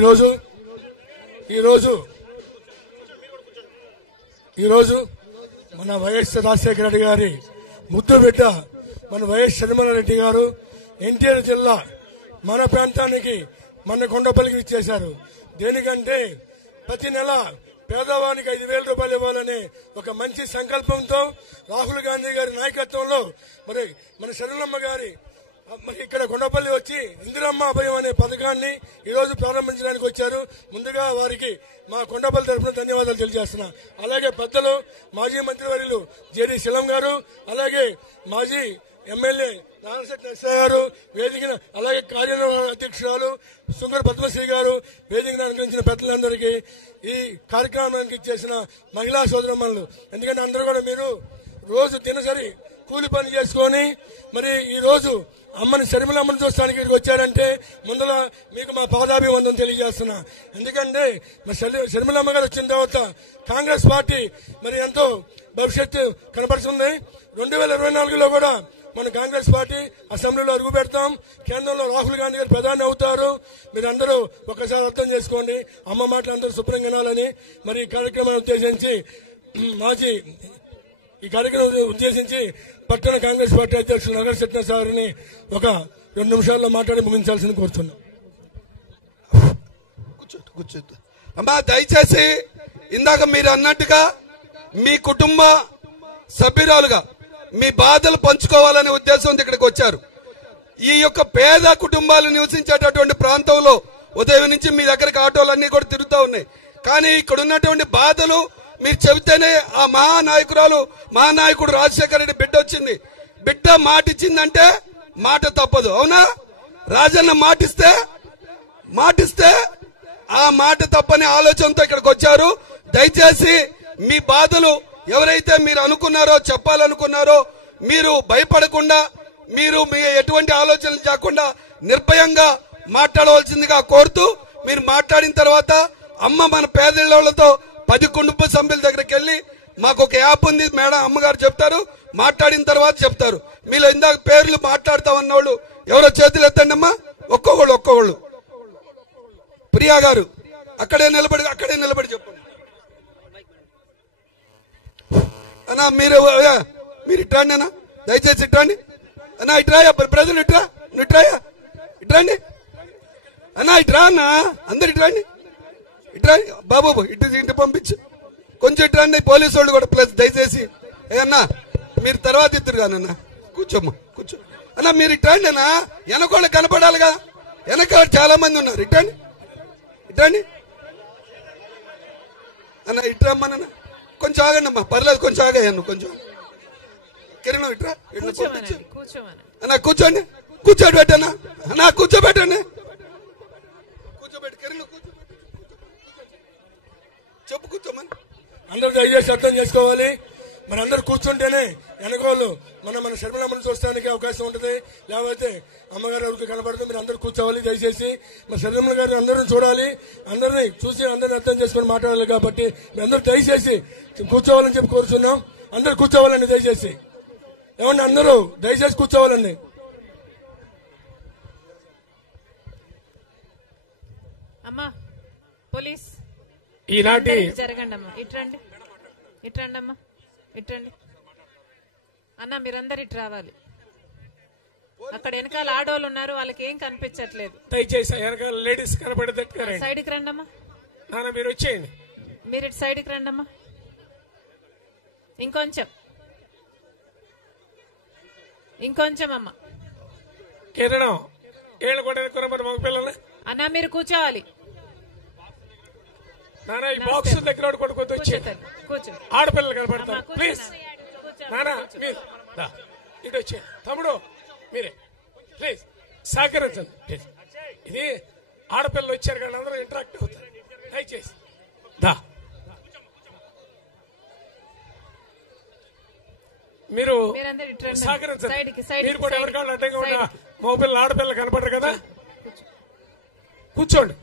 ఈరోజు ఈరోజు ఈరోజు మన వైఎస్ రాజశేఖర రెడ్డి గారి ముద్దు బిడ్డ మన వైఎస్ షర్మిలారెడ్డి గారు ఎన్టీఆర్ జిల్లా మన ప్రాంతానికి మన కొండపల్లికి ఇచ్చేశారు. దేనికంటే ప్రతి నెల పేదవానికి 5,000 రూపాయలు ఇవ్వాలనే ఒక మంచి సంకల్పంతో రాహుల్ గాంధీ గారి నాయకత్వంలో మరి మన షర్మిలమ్మ గారి మరి ఇక్కడ కొండపల్లి వచ్చి ఇందిరమ్మ అభయం అనే పథకాన్ని ఈ రోజు ప్రారంభించడానికి వచ్చారు. ముందుగా వారికి మా కొండపల్లి తరఫున ధన్యవాదాలు తెలియజేస్తున్నా. అలాగే పెద్దలు మాజీ మంత్రివర్యులు జేడీ శిలం గారు, అలాగే మాజీ ఎమ్మెల్యే నాగశెట్టి నరసయ్య గారు, వేదికను అలాగే కార్యనిర్వహణ అధ్యక్షురాలు సుంగర పద్మశ్రీ గారు, వేదికను అనుగ్రహించిన పెద్దలందరికీ, ఈ కార్యక్రమానికి చేసిన మహిళా సోదరమ్మలు, ఎందుకంటే అందరూ కూడా మీరు రోజు దినసరి కూలి పని చేసుకొని మరి ఈ రోజు అమ్మని షర్మిలమ్మని చూస్తానికి ఇక్కడికి వచ్చారంటే ముందుల మీకు మా పాదాభివందనం తెలియజేస్తున్నా. ఎందుకంటే మరి షర్మిలమ్మ గారు వచ్చిన తర్వాత కాంగ్రెస్ పార్టీ మరి ఎంతో భవిష్యత్తు కనపడుతుంది. 2024లో కూడా మన కాంగ్రెస్ పార్టీ అసెంబ్లీలో అడుగు పెడతాం. కేంద్రంలో రాహుల్ గాంధీ గారు ప్రధాని అవుతారు. మీరందరూ ఒకసారి అర్థం చేసుకోండి. అమ్మ మాటలు అందరూ శుభ్రంగా వినాలని మరి ఈ కార్యక్రమాన్ని ఉద్దేశించి పట్టణ కాంగ్రెస్ పార్టీ అధ్యక్షులు నగర సత్యనారాయణ సార్ని ఒక 2 నిమిషాల్లో మాట్లాడి ముగించాల్సింది కోరుతున్నాం. కూర్చోద్దు అమ్మా, దయచేసి ఇందాక మీరు అన్నట్టుగా మీ కుటుంబ సభ్యురాలుగా మీ బాధలు పంచుకోవాలనే ఉద్దేశంతో ఇక్కడికి వచ్చారు. ఈ యొక్క పేద కుటుంబాలు నివసించేటటువంటి ప్రాంతంలో ఉదయం నుంచి మీ దగ్గరికి ఆటోలన్నీ కూడా తిరుగుతూ ఉన్నాయి. కానీ ఇక్కడ ఉన్నటువంటి బాధలు మీరు చెబితేనే ఆ మహానాయకుడు రాజశేఖర రెడ్డి బిడ్డ వచ్చింది. బిడ్డ మాట ఇచ్చిందంటే మాట తప్పదు. అవునా? రాజన్న మాటిస్తే ఆ మాట తప్పని ఆలోచనతో ఇక్కడికి వచ్చారు. దయచేసి మీ బాధలు ఎవరైతే మీరు అనుకున్నారో, చెప్పాలనుకున్నారో, మీరు భయపడకుండా, మీరు మీ ఎటువంటి ఆలోచనలు చేయకుండా నిర్భయంగా మాట్లాడవలసిందిగా కోరుతూ, మీరు మాట్లాడిన తర్వాత అమ్మ మన పేదలతో 10 కుటుంబ సభ్యుల దగ్గరికి వెళ్లి మాకు ఒక యాప్ ఉంది మేడం, అమ్మగారు చెప్తారు, మాట్లాడిన తర్వాత చెప్తారు. మీలో ఇందాక పేర్లు మాట్లాడతామన్న వాళ్ళు ఎవరో చేతులు ఎత్తండి అమ్మా. ఒక్కొక్కళ్ళు. ప్రియా గారు అక్కడే నిలబడి చెప్పండి అన్నా. మీరు ఇట్రాండి అన్నా, దయచేసి ఇట్రాండి అన్నా. ఇట్రాయా ప్రజలు, ఇట్రాండి అన్నా, ఇట్రా అన్నా, అందరు ఇట్రాండి. బాబు ఇంటి పంపించు, కొంచెం ఇట్రాండి. పోలీసు వాళ్ళు కూడా ప్లస్ దయచేసి అన్నా మీరు తర్వాత ఇద్దరు కానన్నా. కూర్చోమ్మా, కూర్చో అన్నా. మీరు ఇట్రాండి అన్నా, వెనకోళ్ళు కనపడాలిగా, వెనక చాలా మంది ఉన్నారు. ఇట్రాండి అన్నా, ఇట్రమ్మన్నా. కొంచెం ఆగండి అమ్మా, పర్లేదు, కొంచెం ఆగాను. కొంచెం కిరణ్ ఇట్రా అన్నా, కూర్చోండి పెట్టన్నా అన్నా, కూర్చోబెట్టండి కిరణ్ చెప్పు, కూర్చోమని. అందరూ దయచేసి అర్థం చేసుకోవాలి. మరి అందరు కూర్చుంటేనే వెనకోళ్ళు మన షర్మిలమ్మని చూస్తానికి అవకాశం ఉంటుంది, లేకపోతే అమ్మగారు ఎవరికి కనబడుతుంది. మీరు అందరూ కూర్చోవాలి దయచేసి. మరి షర్మిల గారు అందరూ చూడాలి, అందరినీ చూసి అందరిని అర్థం చేసుకుని మాట్లాడాలి. కాబట్టి మీరు అందరూ దయచేసి కూర్చోవాలని చెప్పి కోరుతున్నాం. అందరూ కూర్చోవాలండి దయచేసి. ఏమన్నా అందరూ దయచేసి కూర్చోవాలండి. అమ్మా పోలీస్ ఈనాటి జరగండి అమ్మా, ఇట్రండి అమ్మా, ఇట్రండి అన్న. మీరందరు ఇటు రావాలి. అక్కడ వెనకాల ఆడోళ్ళు ఉన్నారు, వాళ్ళకి ఏం కనిపించట్లేదు. దయచేసి వెనకాల లేడీస్ కనపడేటట్టు సైడ్కి రండి అమ్మా. నాన్న మీరు వచ్చేయండి, మీరు ఇటు సైడ్కి రండి అమ్మా. ఇంకొంచెం అమ్మా. కిరణం ఏళ్ళు కూడా మగ పిల్లలు అన్న మీరు కూర్చోవాలి. నానా ఈ బాక్స్ దగ్గర కొడుకు వచ్చేది ఆడపిల్లలు కనపడతారు. ప్లీజ్ నానా మీరు ఇటు వచ్చే తమ్ముడు మీరే ప్లీజ్ సహకరించండి ప్లీజ్. ఇది ఆడపిల్లలు వచ్చారు కానీ అందరూ ఇంటరాక్ట్ అవుతారు. దయచేసి మీరు సహకరించండి. మీరు కూడా ఎవరికాళ్ళు అడ్డంగా ఉన్న మగపిల్లలు ఆడపిల్లలు కనపడరు కదా, కూర్చోండి.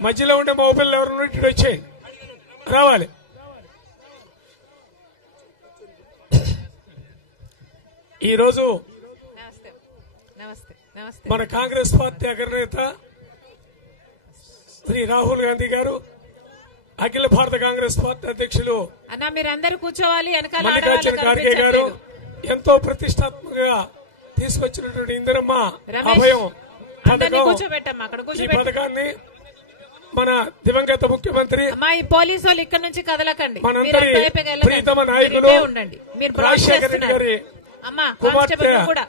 మధ్యలో ఉండే మగపిల్లలు ఎవరు ఇటు వచ్చేయండి, రావాలి. ఈరోజు నమస్తే నమస్తే. మన కాంగ్రెస్ పార్టీ అగ్రనేత శ్రీ రాహుల్ గాంధీ గారు, అఖిల భారత కాంగ్రెస్ పార్టీ అధ్యక్షులు అన్న మీరందరూ కూర్చోవాలి. వెనకాల మల్లికార్జున ఖార్గే గారు ఎంతో ప్రతిష్టాత్మకంగా తీసుకొచ్చినటువంటి ఇందిరమ్మ అభయం పథకం, కూర్చోబెట్టమ్మా అక్కడ ఈ కూర్చోబెట్ట. పథకాన్ని మన దివంగత ముఖ్యమంత్రి అమ్మా ఈ పోలీసు వాళ్ళు ఇక్కడ నుంచి కదలకండి. మనందరి మీరు అటువైపుకి వెళ్ళకండి. ప్రీతమ మీరు నాయకులు ఇక్కడే ఉండండి. మీరు బ్లాక్ రాజశేఖర రెడ్డి చేస్తున్నారు. గారి అమ్మా కుమార్తె, కానిస్టేబుల్ నువ్వు కూడా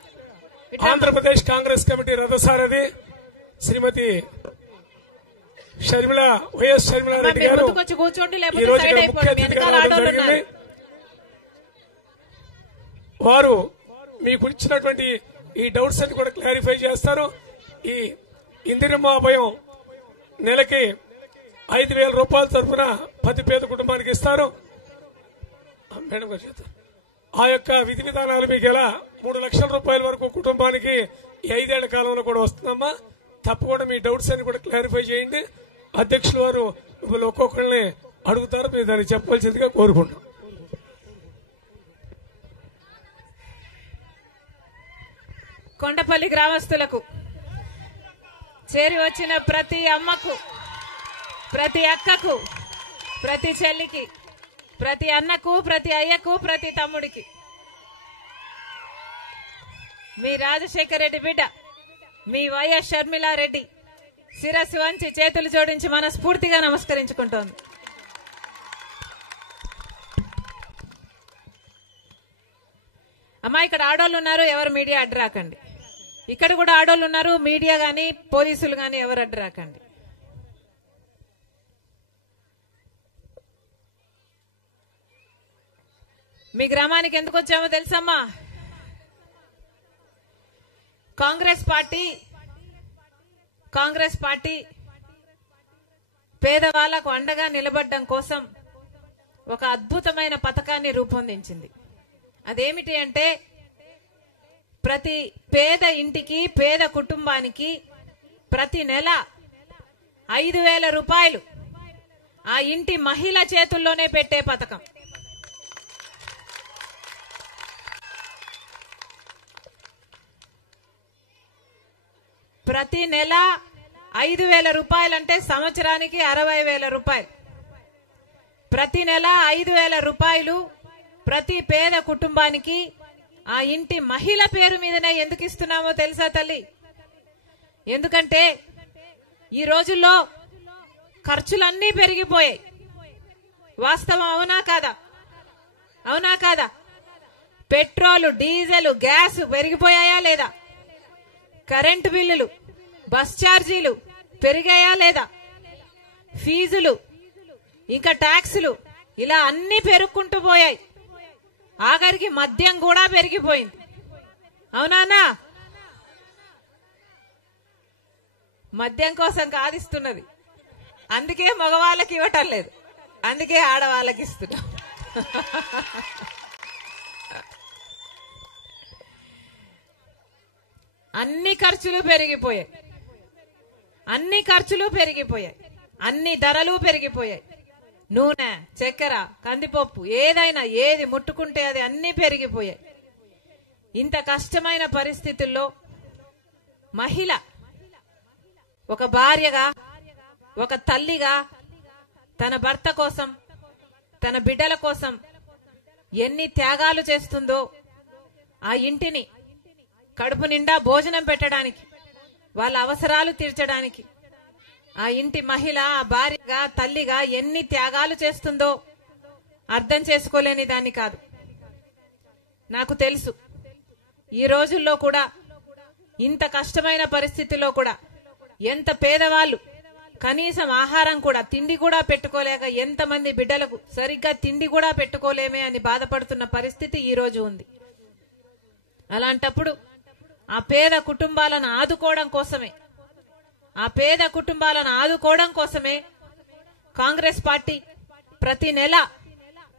ఇట్లా ఆంధ్రప్రదేశ్ కాంగ్రెస్ కమిటీ రథసారథి శ్రీమతి షర్మిల, వైఎస్ షర్మిలారెడ్డి మీరు గారు ముందుకొచ్చి కూర్చోండి, ఈ లేకపోతే రోజు సైడ్ ఇక్కడ అయిపోండి. ముఖ్య అతిథిగా వెనకాల రావడం ఆడోళ్ళు జరిగింది. ఉన్నారు. వారు మీకు ఇచ్చినటువంటి ఈ డౌట్స్ అన్ని కూడా క్లారిఫై చేస్తారు. ఈ ఇందిరమ్మ అభయం నెలకి 5,000 రూపాయల తరఫున ప్రతి పేద కుటుంబానికి ఇస్తారు. మేడం గారు చెప్తారు. ఆ యొక్క విధి విధానాలు మీకు ఎలా 3 లక్షల రూపాయల వరకు కుటుంబానికి ఈ 5 ఏళ్ల కాలంలో కూడా వస్తుందమ్మా. తప్పకుండా మీ డౌట్స్ అన్ని కూడా క్లారిఫై చేయండి. అధ్యక్షుల వారు మిమ్మల్ని ఒక్కొక్కరిని అడుగుతారు, మీరు దాన్ని చెప్పవలసిందిగా కోరుకుంటాం. కొండపల్లి గ్రామస్తులకు, చేరి వచ్చిన ప్రతి అమ్మకు, ప్రతి అక్కకు, ప్రతి చెల్లికి, ప్రతి అన్నకు, ప్రతి అయ్యకు, ప్రతి తమ్ముడికి మీ రాజశేఖర రెడ్డి బిడ్డ మీ వైఎస్ షర్మిలారెడ్డి శిరస్సు వంచి చేతులు జోడించి మనస్ఫూర్తిగా నమస్కరించుకుంటోంది. అమ్మా ఇక్కడ ఆడోళ్ళు ఉన్నారు, ఎవరు మీడియా అడ్డు రాకండి. ఇక్కడ కూడా ఆడోళ్ళు ఉన్నారు, మీడియా గాని పోలీసులు గాని ఎవరు అడ్డు రాకండి. మీ గ్రామానికి ఎందుకు వచ్చామో తెలుసమ్మా? కాంగ్రెస్ పార్టీ పేదవాళ్లకు అండగా నిలబడడం కోసం ఒక అద్భుతమైన పథకాన్ని రూపొందించింది. అదేమిటి అంటే ప్రతి పేద ఇంటికి, పేద కుటుంబానికి ప్రతి నెల 5,000 రూపాయలు ఆ ఇంటి మహిళ చేతుల్లోనే పెట్టే పథకం. ప్రతి నెల 5,000 రూపాయలంటే సంవత్సరానికి 60,000 రూపాయలు. ప్రతి నెల 5,000 రూపాయలు ప్రతి పేద కుటుంబానికి ఆ ఇంటి మహిళ పేరు మీదనే ఎందుకు ఇస్తున్నామో తెలుసా తల్లి? ఎందుకంటే ఈ రోజుల్లో ఖర్చులన్నీ పెరిగిపోయాయి. వాస్తవం అవునా కాదా? అవునా కాదా? పెట్రోలు, డీజిల్, గ్యాస్ పెరిగిపోయాయా లేదా? కరెంటు బిల్లులు, బస్ ఛార్జీలు పెరిగాయా లేదా? ఫీజులు, ఇంకా ట్యాక్సులు, ఇలా అన్ని పెరుగుకుంటూ పోయాయి. ఆఖరికి మద్యం కూడా పెరిగిపోయింది. అవునానా? మద్యం కోసం కాదిస్తున్నది, అందుకే మగవాళ్ళకి ఇవ్వటం లేదు, అందుకే ఆడవాళ్ళకి ఇస్తున్నాం. అన్ని ఖర్చులు పెరిగిపోయాయి, అన్ని ఖర్చులు పెరిగిపోయాయి, అన్ని ధరలు పెరిగిపోయాయి. నూనె, చక్కెర, కందిపప్పు, ఏదైనా ఏది ముట్టుకుంటే అది అన్ని పెరిగిపోయాయి. ఇంత కష్టమైన పరిస్థితుల్లో మహిళ ఒక భార్యగా, ఒక తల్లిగా తన భర్త కోసం, తన బిడ్డల కోసం ఎన్ని త్యాగాలు చేస్తుందో, ఆ ఇంటిని కడుపు నిండా భోజనం పెట్టడానికి, వాళ్ళ అవసరాలు తీర్చడానికి ఆ ఇంటి మహిళ, ఆ భార్యగా, తల్లిగా ఎన్ని త్యాగాలు చేస్తుందో అర్థం చేసుకోలేని దాన్ని కాదు. నాకు తెలుసు ఈ రోజుల్లో కూడా, ఇంత కష్టమైన పరిస్థితిలో కూడా ఎంత పేదవాళ్ళు కనీసం ఆహారం కూడా, తిండి కూడా పెట్టుకోలేక ఎంతమంది బిడ్డలకు సరిగ్గా తిండి కూడా పెట్టుకోలేమే అని బాధపడుతున్న పరిస్థితి ఈ రోజు ఉంది. అలాంటప్పుడు ఆ పేద కుటుంబాలను ఆదుకోవడం కోసమే కాంగ్రెస్ పార్టీ ప్రతి నెల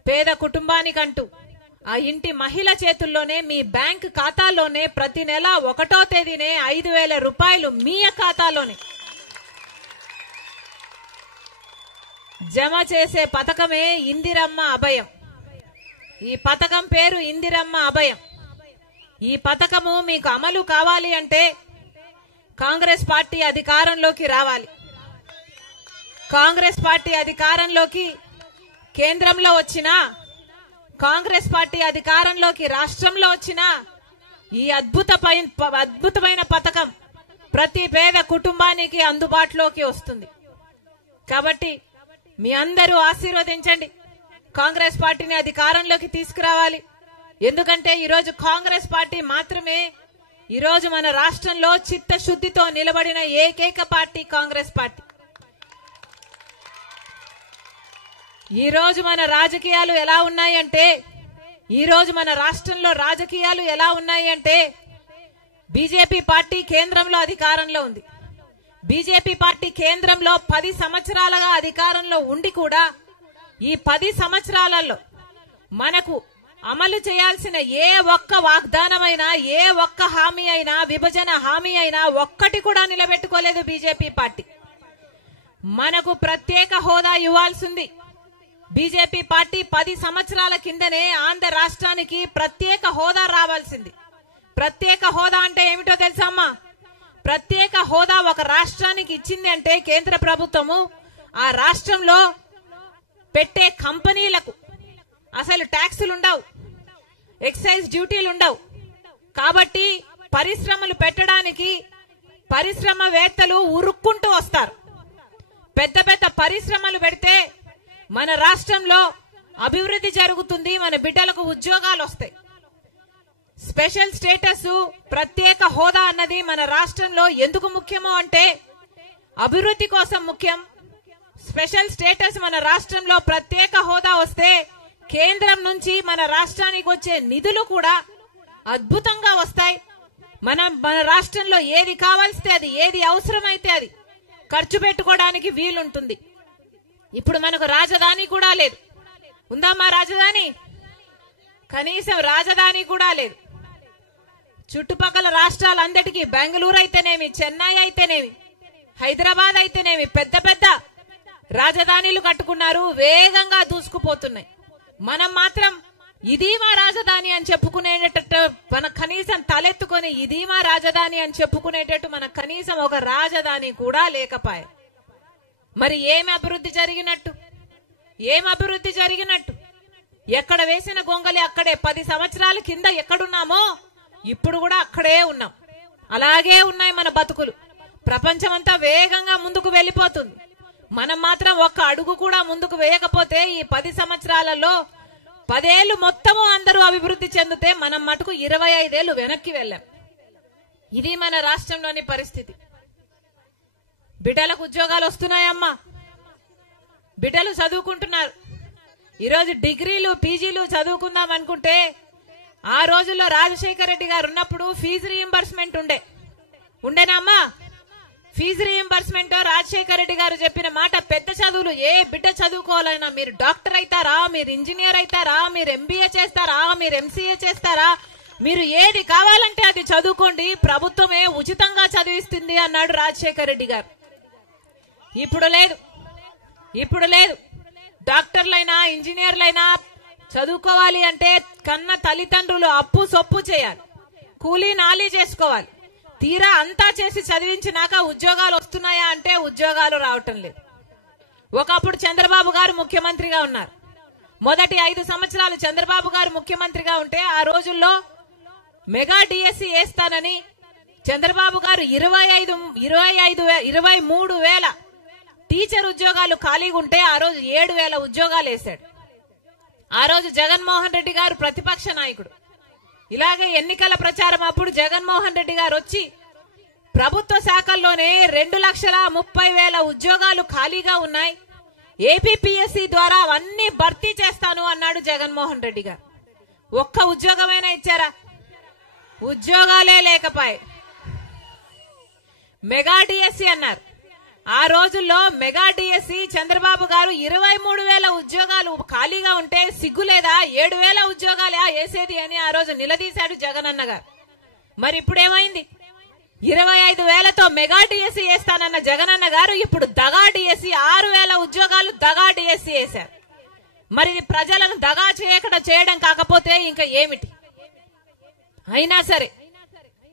పేద కుటుంబానికంటూ ఆ ఇంటి మహిళ చేతుల్లోనే, మీ బ్యాంక్ ఖాతాలోనే ప్రతి నెల 1వ తేదీనే 5,000 రూపాయలు మీ ఖాతాలోనే జమ చేసే పథకమే ఇందిరమ్మ అభయం. ఈ పథకం పేరు ఇందిరమ్మ అభయం. ఈ పథకము మీకు అమలు కావాలి అంటే కాంగ్రెస్ పార్టీ అధికారంలోకి రావాలి. కాంగ్రెస్ పార్టీ అధికారంలోకి కేంద్రంలో వచ్చినా, కాంగ్రెస్ పార్టీ అధికారంలోకి రాష్ట్రంలో వచ్చినా ఈ అద్భుతమైన పథకం ప్రతి పేద కుటుంబానికి అందుబాటులోకి వస్తుంది. కాబట్టి మీ అందరూ ఆశీర్వదించండి, కాంగ్రెస్ పార్టీని అధికారంలోకి తీసుకురావాలి. ఎందుకంటే ఈరోజు కాంగ్రెస్ పార్టీ మాత్రమే ఈరోజు మన రాష్ట్రంలో చిత్తశుద్ధితో నిలబడిన ఏకైక పార్టీ కాంగ్రెస్ పార్టీ. ఈ రోజు మన రాజకీయాలు ఎలా ఉన్నాయంటే, ఈ రోజు మన రాష్ట్రంలో రాజకీయాలు ఎలా ఉన్నాయంటే, బీజేపీ పార్టీ కేంద్రంలో అధికారంలో ఉంది. బీజేపీ పార్టీ కేంద్రంలో 10 సంవత్సరాలుగా అధికారంలో ఉండి కూడా ఈ 10 సంవత్సరాలలో మనకు అమలు చేయాల్సిన ఏ ఒక్క వాగ్దానమైనా, ఏ ఒక్క హామీ అయినా, విభజన హామీ అయినా ఒక్కటి కూడా నిలబెట్టుకోలేదు బీజేపీ పార్టీ. మనకు ప్రత్యేక హోదా ఇవ్వాల్సింది. బీజేపీ పార్టీ 10 సంవత్సరాల కిందనే ఆంధ్ర రాష్ట్రానికి ప్రత్యేక హోదా రావాల్సింది. ప్రత్యేక హోదా అంటే ఏమిటో తెలుసమ్మా? ప్రత్యేక హోదా ఒక రాష్ట్రానికి ఇచ్చింది అంటే కేంద్ర ప్రభుత్వము ఆ రాష్ట్రంలో పెట్టే కంపెనీలకు అసలు ట్యాక్సులు ఉండవు, ఎక్సైజ్ డ్యూటీలు ఉండవు. కాబట్టి పరిశ్రమలు పెట్టడానికి పరిశ్రమవేత్తలు ఉరుక్కుంటూ వస్తారు. పెద్ద పెద్ద పరిశ్రమలు పెడితే మన రాష్ట్రంలో అభివృద్ధి జరుగుతుంది, మన బిడ్డలకు ఉద్యోగాలు వస్తాయి. స్పెషల్ స్టేటస్, ప్రత్యేక హోదా అన్నది మన రాష్ట్రంలో ఎందుకు ముఖ్యమో అంటే అభివృద్ధి కోసం ముఖ్యం. స్పెషల్ స్టేటస్ మన రాష్ట్రంలో ప్రత్యేక హోదా వస్తే కేంద్రం నుంచి మన రాష్ట్రానికి వచ్చే నిధులు కూడా అద్భుతంగా వస్తాయి. మన రాష్ట్రంలో ఏది కావాల్స్తే అది, ఏది అవసరమైతే అది ఖర్చు పెట్టుకోవడానికి వీలుంటుంది. ఇప్పుడు మనకు రాజధాని కూడా లేదు. ఉందమ్మా రాజధాని? కనీసం రాజధాని కూడా లేదు. చుట్టుపక్కల రాష్ట్రాలందరికీ బెంగళూరు అయితేనేమి, చెన్నై అయితేనేమి, హైదరాబాద్ అయితేనేమి పెద్ద పెద్ద రాజధానిలు కట్టుకున్నారు, వేగంగా దూసుకుపోతున్నాయి. మనం మాత్రం ఇది మా రాజధాని అని చెప్పుకునేటట్టు మన కనీసం తలెత్తుకొని ఇది మా రాజధాని అని చెప్పుకునేటట్టు మన కనీసం ఒక రాజధాని కూడా లేకపాయే. మరి ఏం అభివృద్ధి జరిగినట్టు? ఏం అభివృద్ధి జరిగినట్టు? ఎక్కడ వేసిన గొంగలి అక్కడే. 10 సంవత్సరాల కింద ఎక్కడున్నామో ఇప్పుడు కూడా అక్కడే ఉన్నాం. అలాగే ఉన్నాయి మన బతుకులు. ప్రపంచమంతా వేగంగా ముందుకు వెళ్లిపోతుంది. మనం మాత్రం ఒక్క అడుగు కూడా ముందుకు వేయకపోతే ఈ 10 సంవత్సరాలలో 10 ఏళ్లు మొత్తము అందరూ అభివృద్ధి చెందితే మనం మటుకు 25 ఏళ్లు వెనక్కి వెళ్ళాం. ఇది మన రాష్ట్రంలోని పరిస్థితి. బిడ్డలకు ఉద్యోగాలు వస్తున్నాయమ్మా, బిడ్డలు చదువుకుంటున్నారు. ఈరోజు డిగ్రీలు, పీజీలు చదువుకుందాం అనుకుంటే ఆ రోజుల్లో రాజశేఖర రెడ్డి గారు ఉన్నప్పుడు ఫీజు రీయింబర్స్మెంట్ ఉండేనమ్మా. ఫీజు రీయింబర్స్మెంట్ రాజశేఖర రెడ్డి గారు చెప్పిన మాట, పెద్ద చదువులు ఏ బిడ్డ చదువుకోవాలన్నా మీరు డాక్టర్ అవుతారా, మీరు ఇంజనీర్ అవుతారా, మీరు ఎంబీఏ చేస్తారా, మీరు ఎంసీఏ చేస్తారా, మీరు ఏది కావాలంటే అది చదువుకోండి, ప్రభుత్వమే ఉచితంగా చదివిస్తుంది అన్నాడు రాజశేఖర రెడ్డి గారు. ఇప్పుడు లేదు. డాక్టర్లైనా ఇంజనీర్లైనా చదువుకోవాలి అంటే కన్న తల్లిదండ్రులు అప్పు సొప్పు చేయాలి, కూలీ నాలీ చేసుకోవాలి. తీరా అంతా చేసి చదివించినాక ఉద్యోగాలు వస్తున్నాయా అంటే ఉద్యోగాలు రావటం లేదు. ఒకప్పుడు చంద్రబాబు గారు ముఖ్యమంత్రిగా ఉన్నారు. మొదటి 5 సంవత్సరాలు చంద్రబాబు గారు ముఖ్యమంత్రిగా ఉంటే ఆ రోజుల్లో మెగా డిఎస్సి వేస్తానని చంద్రబాబు గారు 23,000 టీచర్ ఉద్యోగాలు ఖాళీగా ఉంటే ఆ రోజు 7,000 ఉద్యోగాలు వేశాడు. ఆ రోజు జగన్మోహన్ రెడ్డి గారు ప్రతిపక్ష నాయకుడు. ఇలాగే ఎన్నికల ప్రచారం అప్పుడు జగన్మోహన్ రెడ్డి గారు వచ్చి ప్రభుత్వ శాఖల్లోనే 2,30,000 ఉద్యోగాలు ఖాళీగా ఉన్నాయి, ఏపీపీఎస్సీ ద్వారా అవన్నీ భర్తీ చేస్తాను అన్నాడు జగన్మోహన్ రెడ్డి గారు. ఒక్క ఉద్యోగమైనా ఇచ్చారా? ఉద్యోగాలే లేకపాయే. మెగా డిఎస్సి అన్నారు. ఆ రోజుల్లో మెగా డిఎస్సి చంద్రబాబు గారు 23,000 ఉద్యోగాలు ఖాళీగా ఉంటే సిగ్గులేదా 7,000 ఉద్యోగాలే వేసేది అని ఆ రోజు నిలదీశాడు జగనన్న గారు. మరి ఇప్పుడేమైంది? 25,000తో మెగా డిఎస్సి వేస్తానన్న జగనన్న గారు ఇప్పుడు దగా డిఎస్సి 6,000 ఉద్యోగాలు దగా డిఎస్సి వేశారు. మరి ప్రజలను దగా చేయడం కాకపోతే ఇంకా ఏమిటి? అయినా సరే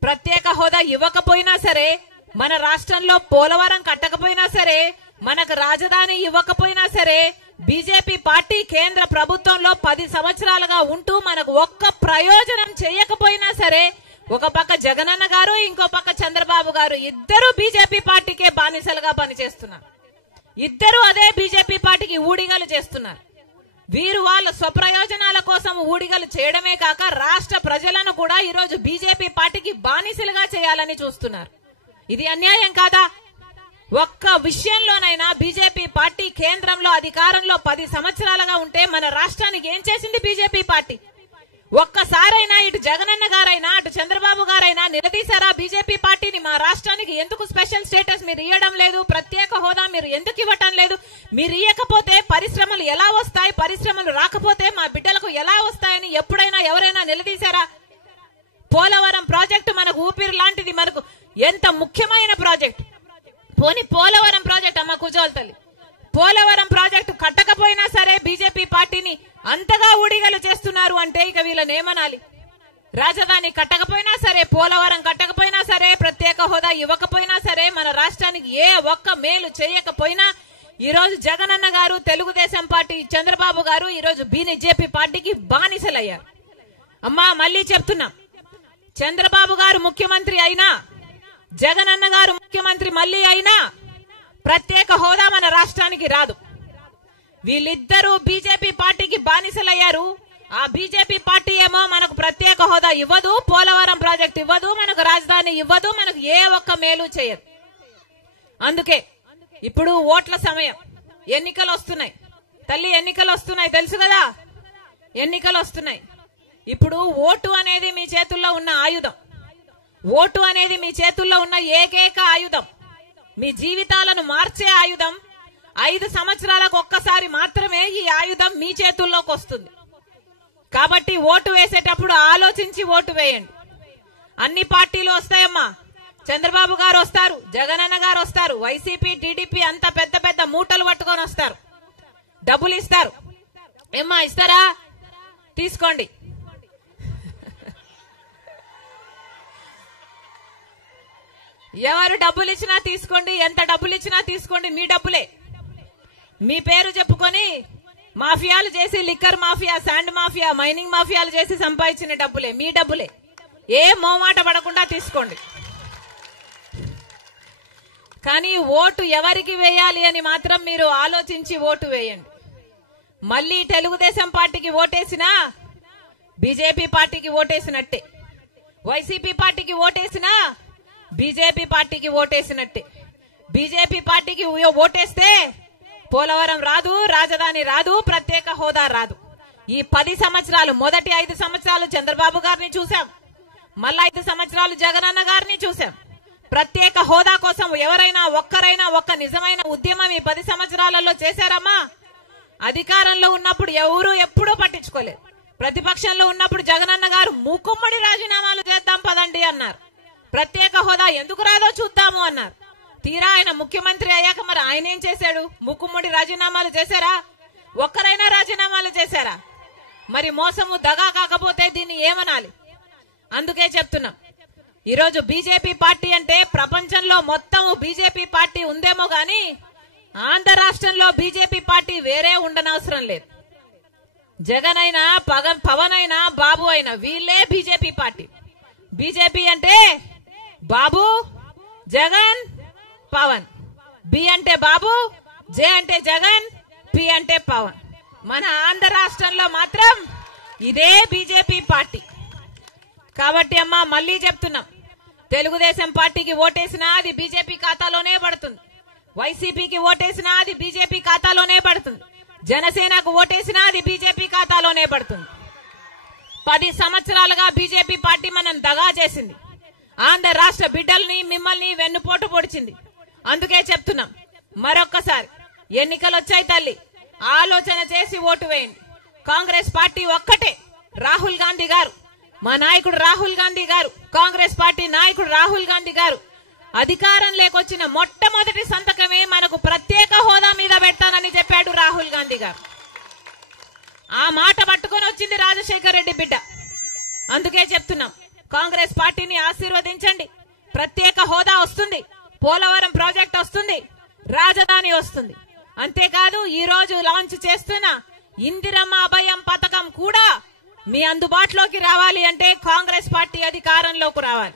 ప్రత్యేక హోదా ఇవ్వకపోయినా సరే మన రాష్ట్రంలో పోలవరం కట్టకపోయినా సరే, మనకు రాజధాని ఇవ్వకపోయినా సరే, బీజేపీ పార్టీ కేంద్ర ప్రభుత్వంలో 10 సంవత్సరాలుగా ఉంటూ మనకు ఒక్క ప్రయోజనం చేయకపోయినా సరే, ఒక పక్క జగనన్న గారు, ఇంకో పక్క చంద్రబాబు గారు ఇద్దరు బీజేపీ పార్టీకే బానిసలుగా పనిచేస్తున్నారు. ఇద్దరు అదే బీజేపీ పార్టీకి ఊడిగలు చేస్తున్నారు. వీరు వాళ్ళ స్వప్రయోజనాల కోసం ఊడిగలు చేయడమే కాక రాష్ట్ర ప్రజలను కూడా ఈరోజు బీజేపీ పార్టీకి బానిసలుగా చేయాలని చూస్తున్నారు. ఇది అన్యాయం కాదా? ఒక్క విషయంలోనైనా బీజేపీ పార్టీ కేంద్రంలో అధికారంలో 10 సంవత్సరాలుగా ఉంటే మన రాష్ట్రానికి ఏం చేసింది బీజేపీ పార్టీ? ఒక్కసారైనా ఇటు జగనన్న గారైనా అటు చంద్రబాబు గారైనా నిలదీశారా బీజేపీ పార్టీని? మా రాష్ట్రానికి ఎందుకు స్పెషల్ స్టేటస్ మీరు ఇవ్వడం లేదు? ప్రత్యేక హోదా మీరు ఎందుకు ఇవ్వటం లేదు? మీరు ఇవ్వకపోతే పరిశ్రమలు ఎలా వస్తాయి? పరిశ్రమలు రాకపోతే మా బిడ్డలకు ఎలా వస్తాయని ఎప్పుడైనా ఎవరైనా నిలదీశారా? పోలవరం ప్రాజెక్టు మనకు ఊపిరి లాంటిది, మనకు ఎంత ముఖ్యమైన ప్రాజెక్టు. పోనీ పోలవరం ప్రాజెక్ట్, అమ్మ కుజోల్ తల్లి, పోలవరం ప్రాజెక్టు కట్టకపోయినా సరే బీజేపీ పార్టీని అంతగా ఊడిగలు చేస్తున్నారు అంటే ఇక వీళ్ళని ఏమనాలి? రాజధాని కట్టకపోయినా సరే, పోలవరం కట్టకపోయినా సరే, ప్రత్యేక హోదా ఇవ్వకపోయినా సరే, మన రాష్ట్రానికి ఏ ఒక్క మేలు చేయకపోయినా ఈరోజు జగనన్న గారు, తెలుగుదేశం పార్టీ చంద్రబాబు గారు ఈరోజు బీజేపీ పార్టీకి బానిసలయ్యారు. అమ్మా మళ్ళీ చెప్తున్నాం, చంద్రబాబు గారు ముఖ్యమంత్రి అయినా, జగనన్న గారు ముఖ్యమంత్రి మళ్ళీ అయినా ప్రత్యేక హోదా మన రాష్ట్రానికి రాదు. వీళ్ళిద్దరూ బీజేపీ పార్టీకి బానిసలయ్యారు. ఆ బీజేపీ పార్టీ ఏమో మనకు ప్రత్యేక హోదా ఇవ్వదు, పోలవరం ప్రాజెక్ట్ ఇవ్వదు, మనకు రాజధాని ఇవ్వదు, మనకు ఏ ఒక్క మేలు చేయదు. అందుకే ఇప్పుడు ఓట్ల సమయం, ఎన్నికలు వస్తున్నాయి తల్లి, ఎన్నికలు వస్తున్నాయి, తెలుసు కదా, ఎన్నికలు వస్తున్నాయి. ఇప్పుడు ఓటు అనేది మీ చేతుల్లో ఉన్న ఆయుధం. ఓటు అనేది మీ చేతుల్లో ఉన్న ఏకైక ఆయుధం, మీ జీవితాలను మార్చే ఆయుధం. 5 సంవత్సరాలకు ఒక్కసారి మాత్రమే ఈ ఆయుధం మీ చేతుల్లోకి వస్తుంది. కాబట్టి ఓటు వేసేటప్పుడు ఆలోచించి ఓటు వేయండి. అన్ని పార్టీలు వస్తాయమ్మా, చంద్రబాబు గారు వస్తారు, జగనన్న గారు వస్తారు, వైసీపీ టీడీపీ అంత పెద్ద పెద్ద మూటలు పట్టుకొని వస్తారు, డబ్బులు ఇస్తారు. ఏమ్మా ఇస్తారా? తీసుకోండి. ఎవరు డబ్బులు ఇచ్చినా తీసుకోండి, ఎంత డబ్బులు ఇచ్చినా తీసుకోండి, మీ డబ్బులే. మీ పేరు చెప్పుకొని మాఫియాలు చేసి, liquor mafia, sand mafia, mining మాఫియాలు చేసి సంపాదించిన డబ్బులే, మీ డబ్బులే. ఏ మోమాట పడకుండా తీసుకోండి. కానీ ఓటు ఎవరికి వేయాలి అని మాత్రం మీరు ఆలోచించి ఓటు వేయండి. మళ్ళీ తెలుగుదేశం పార్టీకి ఓటేసినా బీజేపీ పార్టీకి ఓటేసినట్టే, వైసీపీ పార్టీకి ఓటేసినా బీజేపీ పార్టీకి ఓటేసినట్టే. బీజేపీ పార్టీకి ఓటేస్తే పోలవరం రాదు, రాజధాని రాదు, ప్రత్యేక హోదా రాదు. ఈ 10 సంవత్సరాలు, మొదటి 5 సంవత్సరాలు చంద్రబాబు గారిని చూశాం, మళ్ళా 5 సంవత్సరాలు జగనన్న గారిని చూశాం. ప్రత్యేక హోదా కోసం ఎవరైనా ఒక్కరైనా ఒక్క నిజమైన ఉద్యమం ఈ 10 సంవత్సరాలలో చేశారమ్మా? అధికారంలో ఉన్నప్పుడు ఎవరు ఎప్పుడూ పట్టించుకోలేదు. ప్రతిపక్షంలో ఉన్నప్పుడు జగనన్న గారు మూకుమ్మడి రాజీనామాలు చేద్దాం పదండి అన్నారు. ప్రత్యేక హోదా ఎందుకు రాదో చూద్దాము అన్నారు. తీరా ఆయన ముఖ్యమంత్రి అయ్యాక మరి ఆయన ఏం చేశాడు? మూకుమ్మడి రాజీనామాలు చేశారా? ఒక్కరైనా రాజీనామాలు చేశారా? మరి మోసము దగా కాకపోతే దీన్ని ఏమనాలి? అందుకే చెప్తున్నాం, ఈరోజు బీజేపీ పార్టీ అంటే ప్రపంచంలో మొత్తం బీజేపీ పార్టీ ఉందేమో గాని ఆంధ్ర రాష్ట్రంలో బీజేపీ పార్టీ వేరే ఉండనవసరం లేదు. జగన్ అయినా, పవన్ అయినా, బాబు అయినా వీళ్ళే బీజేపీ పార్టీ. బీజేపీ అంటే బాబు, జగన్, పవన్. బి అంటే బాబు, జే అంటే జగన్, పి అంటే పవన్. మన ఆంధ్ర రాష్ట్రంలో మాత్రం ఇదే బీజేపీ పార్టీ. కాబట్టి అమ్మా మళ్ళీ చెప్తున్నాం, తెలుగుదేశం పార్టీకి ఓటేసినా అది బీజేపీ ఖాతాలోనే పడుతుంది, వైసీపీకి ఓటేసినా అది బీజేపీ ఖాతాలోనే పడుతుంది, జనసేనకు ఓటేసినా అది బీజేపీ ఖాతాలోనే పడుతుంది. 10 సంవత్సరాలుగా బీజేపీ పార్టీ మనం దగా చేసింది. ఆంధ్ర రాష్ట్ర బిడ్డల్ని, మిమ్మల్ని వెన్నుపోటు పొడిచింది. అందుకే చెప్తున్నాం, మరొక్కసారి ఎన్నికలు వచ్చాయి తల్లి, ఆలోచన చేసి ఓటు వేయండి. కాంగ్రెస్ పార్టీ ఒక్కటే. రాహుల్ గాంధీ గారు, మా నాయకుడు రాహుల్ గాంధీ గారు, కాంగ్రెస్ పార్టీ నాయకుడు రాహుల్ గాంధీ గారు అధికారం లేకొచ్చిన మొట్టమొదటి సంతకమే మనకు ప్రత్యేక హోదా మీద పెడతానని చెప్పాడు రాహుల్ గాంధీ గారు. ఆ మాట పట్టుకొని వచ్చింది రాజశేఖర్ రెడ్డి బిడ్డ. అందుకే చెప్తున్నాం, కాంగ్రెస్ పార్టీని ఆశీర్వదించండి. ప్రత్యేక హోదా వస్తుంది. పోలవరం ప్రాజెక్ట్ వస్తుంది, రాజధాని వస్తుంది. అంతేకాదు ఈ రోజు లాంచ్ చేస్తున్న ఇందిరమ్మ అభయం పథకం కూడా మీ అందుబాటులోకి రావాలి అంటే కాంగ్రెస్ పార్టీ అధికారంలోకి రావాలి.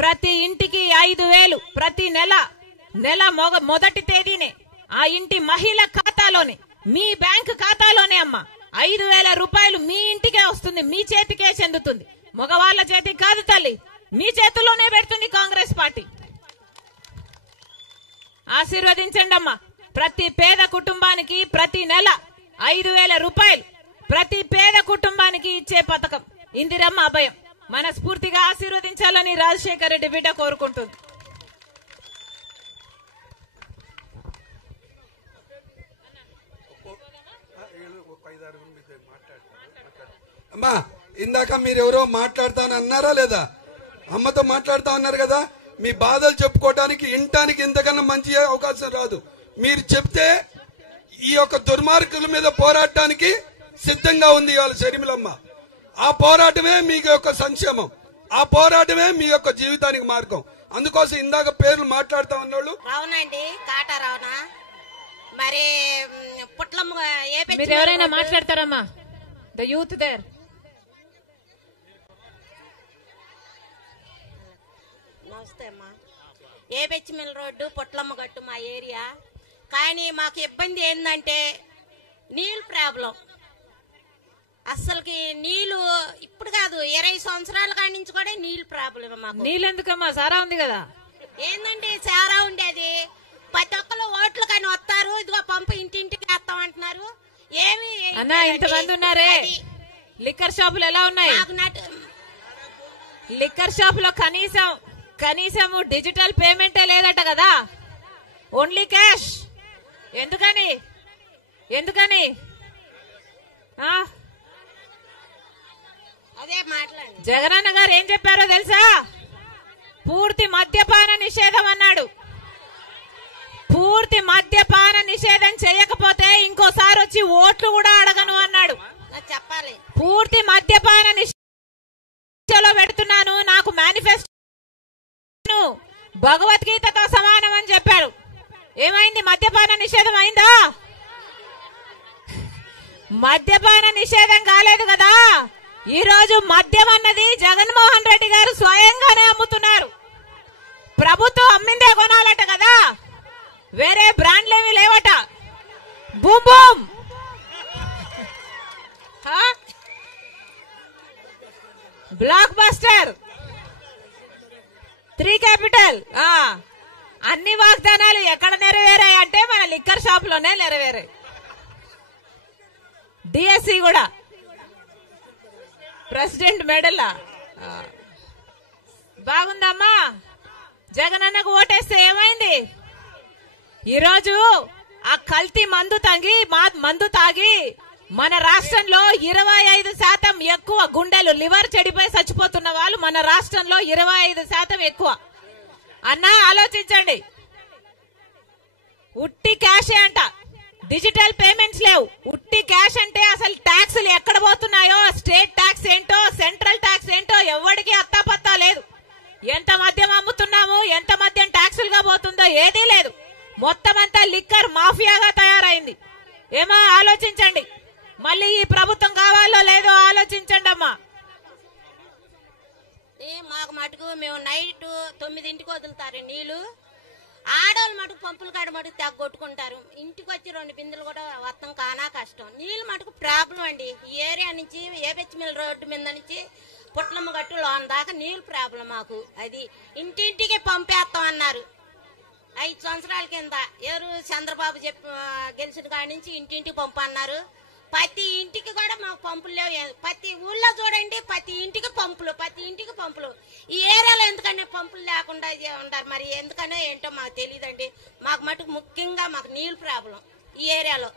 ప్రతి ఇంటికి 5,000 ప్రతి నెల మొదటి తేదీనే ఆ ఇంటి మహిళ ఖాతాలోనే, మీ బ్యాంక్ ఖాతాలోనే అమ్మా 5,000 రూపాయలు మీ ఇంటికే వస్తుంది, మీ చేతికే చెందుతుంది. మగవాళ్ల చేతికి కాదు తల్లి, మీ చేతుల్లోనే పెడుతుంది కాంగ్రెస్ పార్టీ. ఆశీర్వదించండి అమ్మా. ప్రతి పేద కుటుంబానికి ప్రతి నెల 5,000 రూపాయలు ప్రతి పేద కుటుంబానికి ఇచ్చే పథకం ఇందిరమ్మ అభయం. మనస్ఫూర్తిగా ఆశీర్వదించాలని రాజశేఖర రెడ్డి బిడ్డ కోరుకుంటుంది. అమ్మా, ఇందాక మీరెవరో మాట్లాడతాను అన్నారా లేదా? అమ్మతో మాట్లాడుతా ఉన్నారు కదా. మీ బాధలు చెప్పుకోవడానికి ఇంటానికి ఇంతకన్నా మంచి అవకాశం రాదు. మీరు చెప్తే ఈ యొక్క దుర్మార్గుల మీద పోరాడటానికి సిద్ధంగా ఉంది ఇవాళ షర్మిలమ్మ. ఆ పోరాటమే మీ యొక్క సంక్షేమం, ఆ పోరాటమే మీ యొక్క జీవితానికి మార్గం. అందుకోసం ఇందాక పేర్లు మాట్లాడుతా ఉన్నోళ్ళు రావునండి, కాటా రావునా మరి పుట్లమ్మ మీరు ఎవరైనా మాట్లాడతారమ్మా? The youth there. నమస్తే అమ్మా. ఏబెచ్చిమిల్ రోడ్డు పుట్లమ్మ గట్టు మా ఏరియా. కానీ మాకు ఇబ్బంది ఏంటంటే నీళ్ళు ప్రాబ్లం. అస్సలకి నీళ్లు ఇప్పుడు కాదు 20 సంవత్సరాల కాడి నుంచి కూడా నీళ్లు ప్రాబ్లం మాకు. నీళ్ళు ఎందుకమ్మా? సారా ఉంది కదా. ఏందండి సారా ఉండేది? ప్రతి ఒక్కరు ఓట్లు కానీ వస్తారు, ఇదిగో పంపు ఇంటింటికి వేస్తాం అంటున్నారు. ఏమి అన్నా ఇంతమంది ఉన్నారే, లిక్కర్ షాపులు ఎలా ఉన్నాయి? లిక్కర్ షాప్ లో కనీసం డిజిటల్ పేమెంటే లేదట కదా, ఓన్లీ క్యాష్. ఎందుకని అదే మాట్లాడండి. జగనన్న గారు ఏం చెప్పారో తెలుసా? పూర్తి మద్యపాన నిషేధం అన్నాడు. పూర్తి మద్యపాన నిషేధం చేయకపోతే ఇంకోసారి వచ్చి ఓట్లు కూడా అడగను అన్నాడు. చెప్పాలి. పూర్తి మద్యపాన నిషేధంలో పెడుతున్నాను, నాకు మేనిఫెస్టో భగవద్గీతతో సమానం అని చెప్పాడు. ఏమైంది? మద్యపాన నిషేధం అయిందా? మద్యపాన నిషేధం కాలేదు కదా. ఈ రోజు మద్యం అన్నది జగన్మోహన్ రెడ్డి గారు స్వయంగానే అమ్ముతున్నారు. ప్రభుత్వం అమ్మిందే కొనాలట కదా, వేరే బ్రాండ్లేవి లేవట. Boom boom, blockbuster, 3 capital, అన్ని వాగ్దానాలు ఎక్కడ నెరవేరాయి అంటే మన లిక్కర్ షాప్ లోనే నెరవేరాయి. డిఎస్సి కూడా ప్రెసిడెంట్ మెడల్ బాగుందమ్మా. జగనన్నకు ఓటేస్తే ఏమైంది? ఈరోజు ఆ కల్తీ మందు తాగి మన రాష్ట్రంలో 25% ఎక్కువ గుండెలు లివర్ చెడిపోయి చచ్చిపోతున్న వాళ్ళు మన రాష్ట్రంలో 25% ఎక్కువ. అన్నా ఆలోచించండి. ఉట్టి క్యాషే అంట, డిజిటల్ పేమెంట్స్ లేవు. ఉట్టి క్యాష్ అంటే అసలు ట్యాక్సులు ఎక్కడ పోతున్నాయో, స్టేట్ ట్యాక్స్ ఏంటో, సెంట్రల్ ట్యాక్స్ ఏంటో ఎవరికి అత్తాపత్తా లేదు. ఎంత మద్యం అమ్ముతున్నాము, ఎంత మద్యం ట్యాక్సులుగా పోతుందో ఏదీ లేదు. మొత్తం అంతా లిక్కర్ మాఫియాగా తయారైంది. ఏమో ఆలోచించండి. మళ్ళీ ఈ ప్రభుత్వం కావాలో లేదో ఆలోచించండి అమ్మా. మాకు మటుకు మేము నైట్ 9ంటికి వదులుతారు నీళ్లు. ఆడవాళ్ళు మటుకు పంపుల కాడ మటుకు తగ్గొట్టుకుంటారు. ఇంటికి వచ్చి 2 బిందెలు కూడా వస్తాం కానా కష్టం. నీళ్లు మటుకు ప్రాబ్లం అండి. ఈ ఏరియా నుంచి ఏబెచ్చిమిల్ రోడ్డు మీద నుంచి పుట్లమ్మ గట్టు లోన్ దాకా నీళ్లు ప్రాబ్లం మాకు. అది ఇంటింటికి పంపేస్తాం అన్నారు 5 సంవత్సరాల కింద. ఎవరు చంద్రబాబు గెలిచిన కాడి నుంచి ఇంటింటికి పంపు అన్నారు. ప్రతి ఇంటికి కూడా మాకు పంపులు లేవు. ప్రతి ఊళ్ళో చూడండి, ప్రతి ఇంటికి పంపులు. ఈ ఏరియాలో ఎందుకనే పంపులు లేకుండా ఉంటారు. మరి ఎందుకనే ఏంటో మాకు తెలియదండి. మాకు మటుకు ముఖ్యంగా మాకు నీళ్ళు ప్రాబ్లం ఈ ఏరియాలో.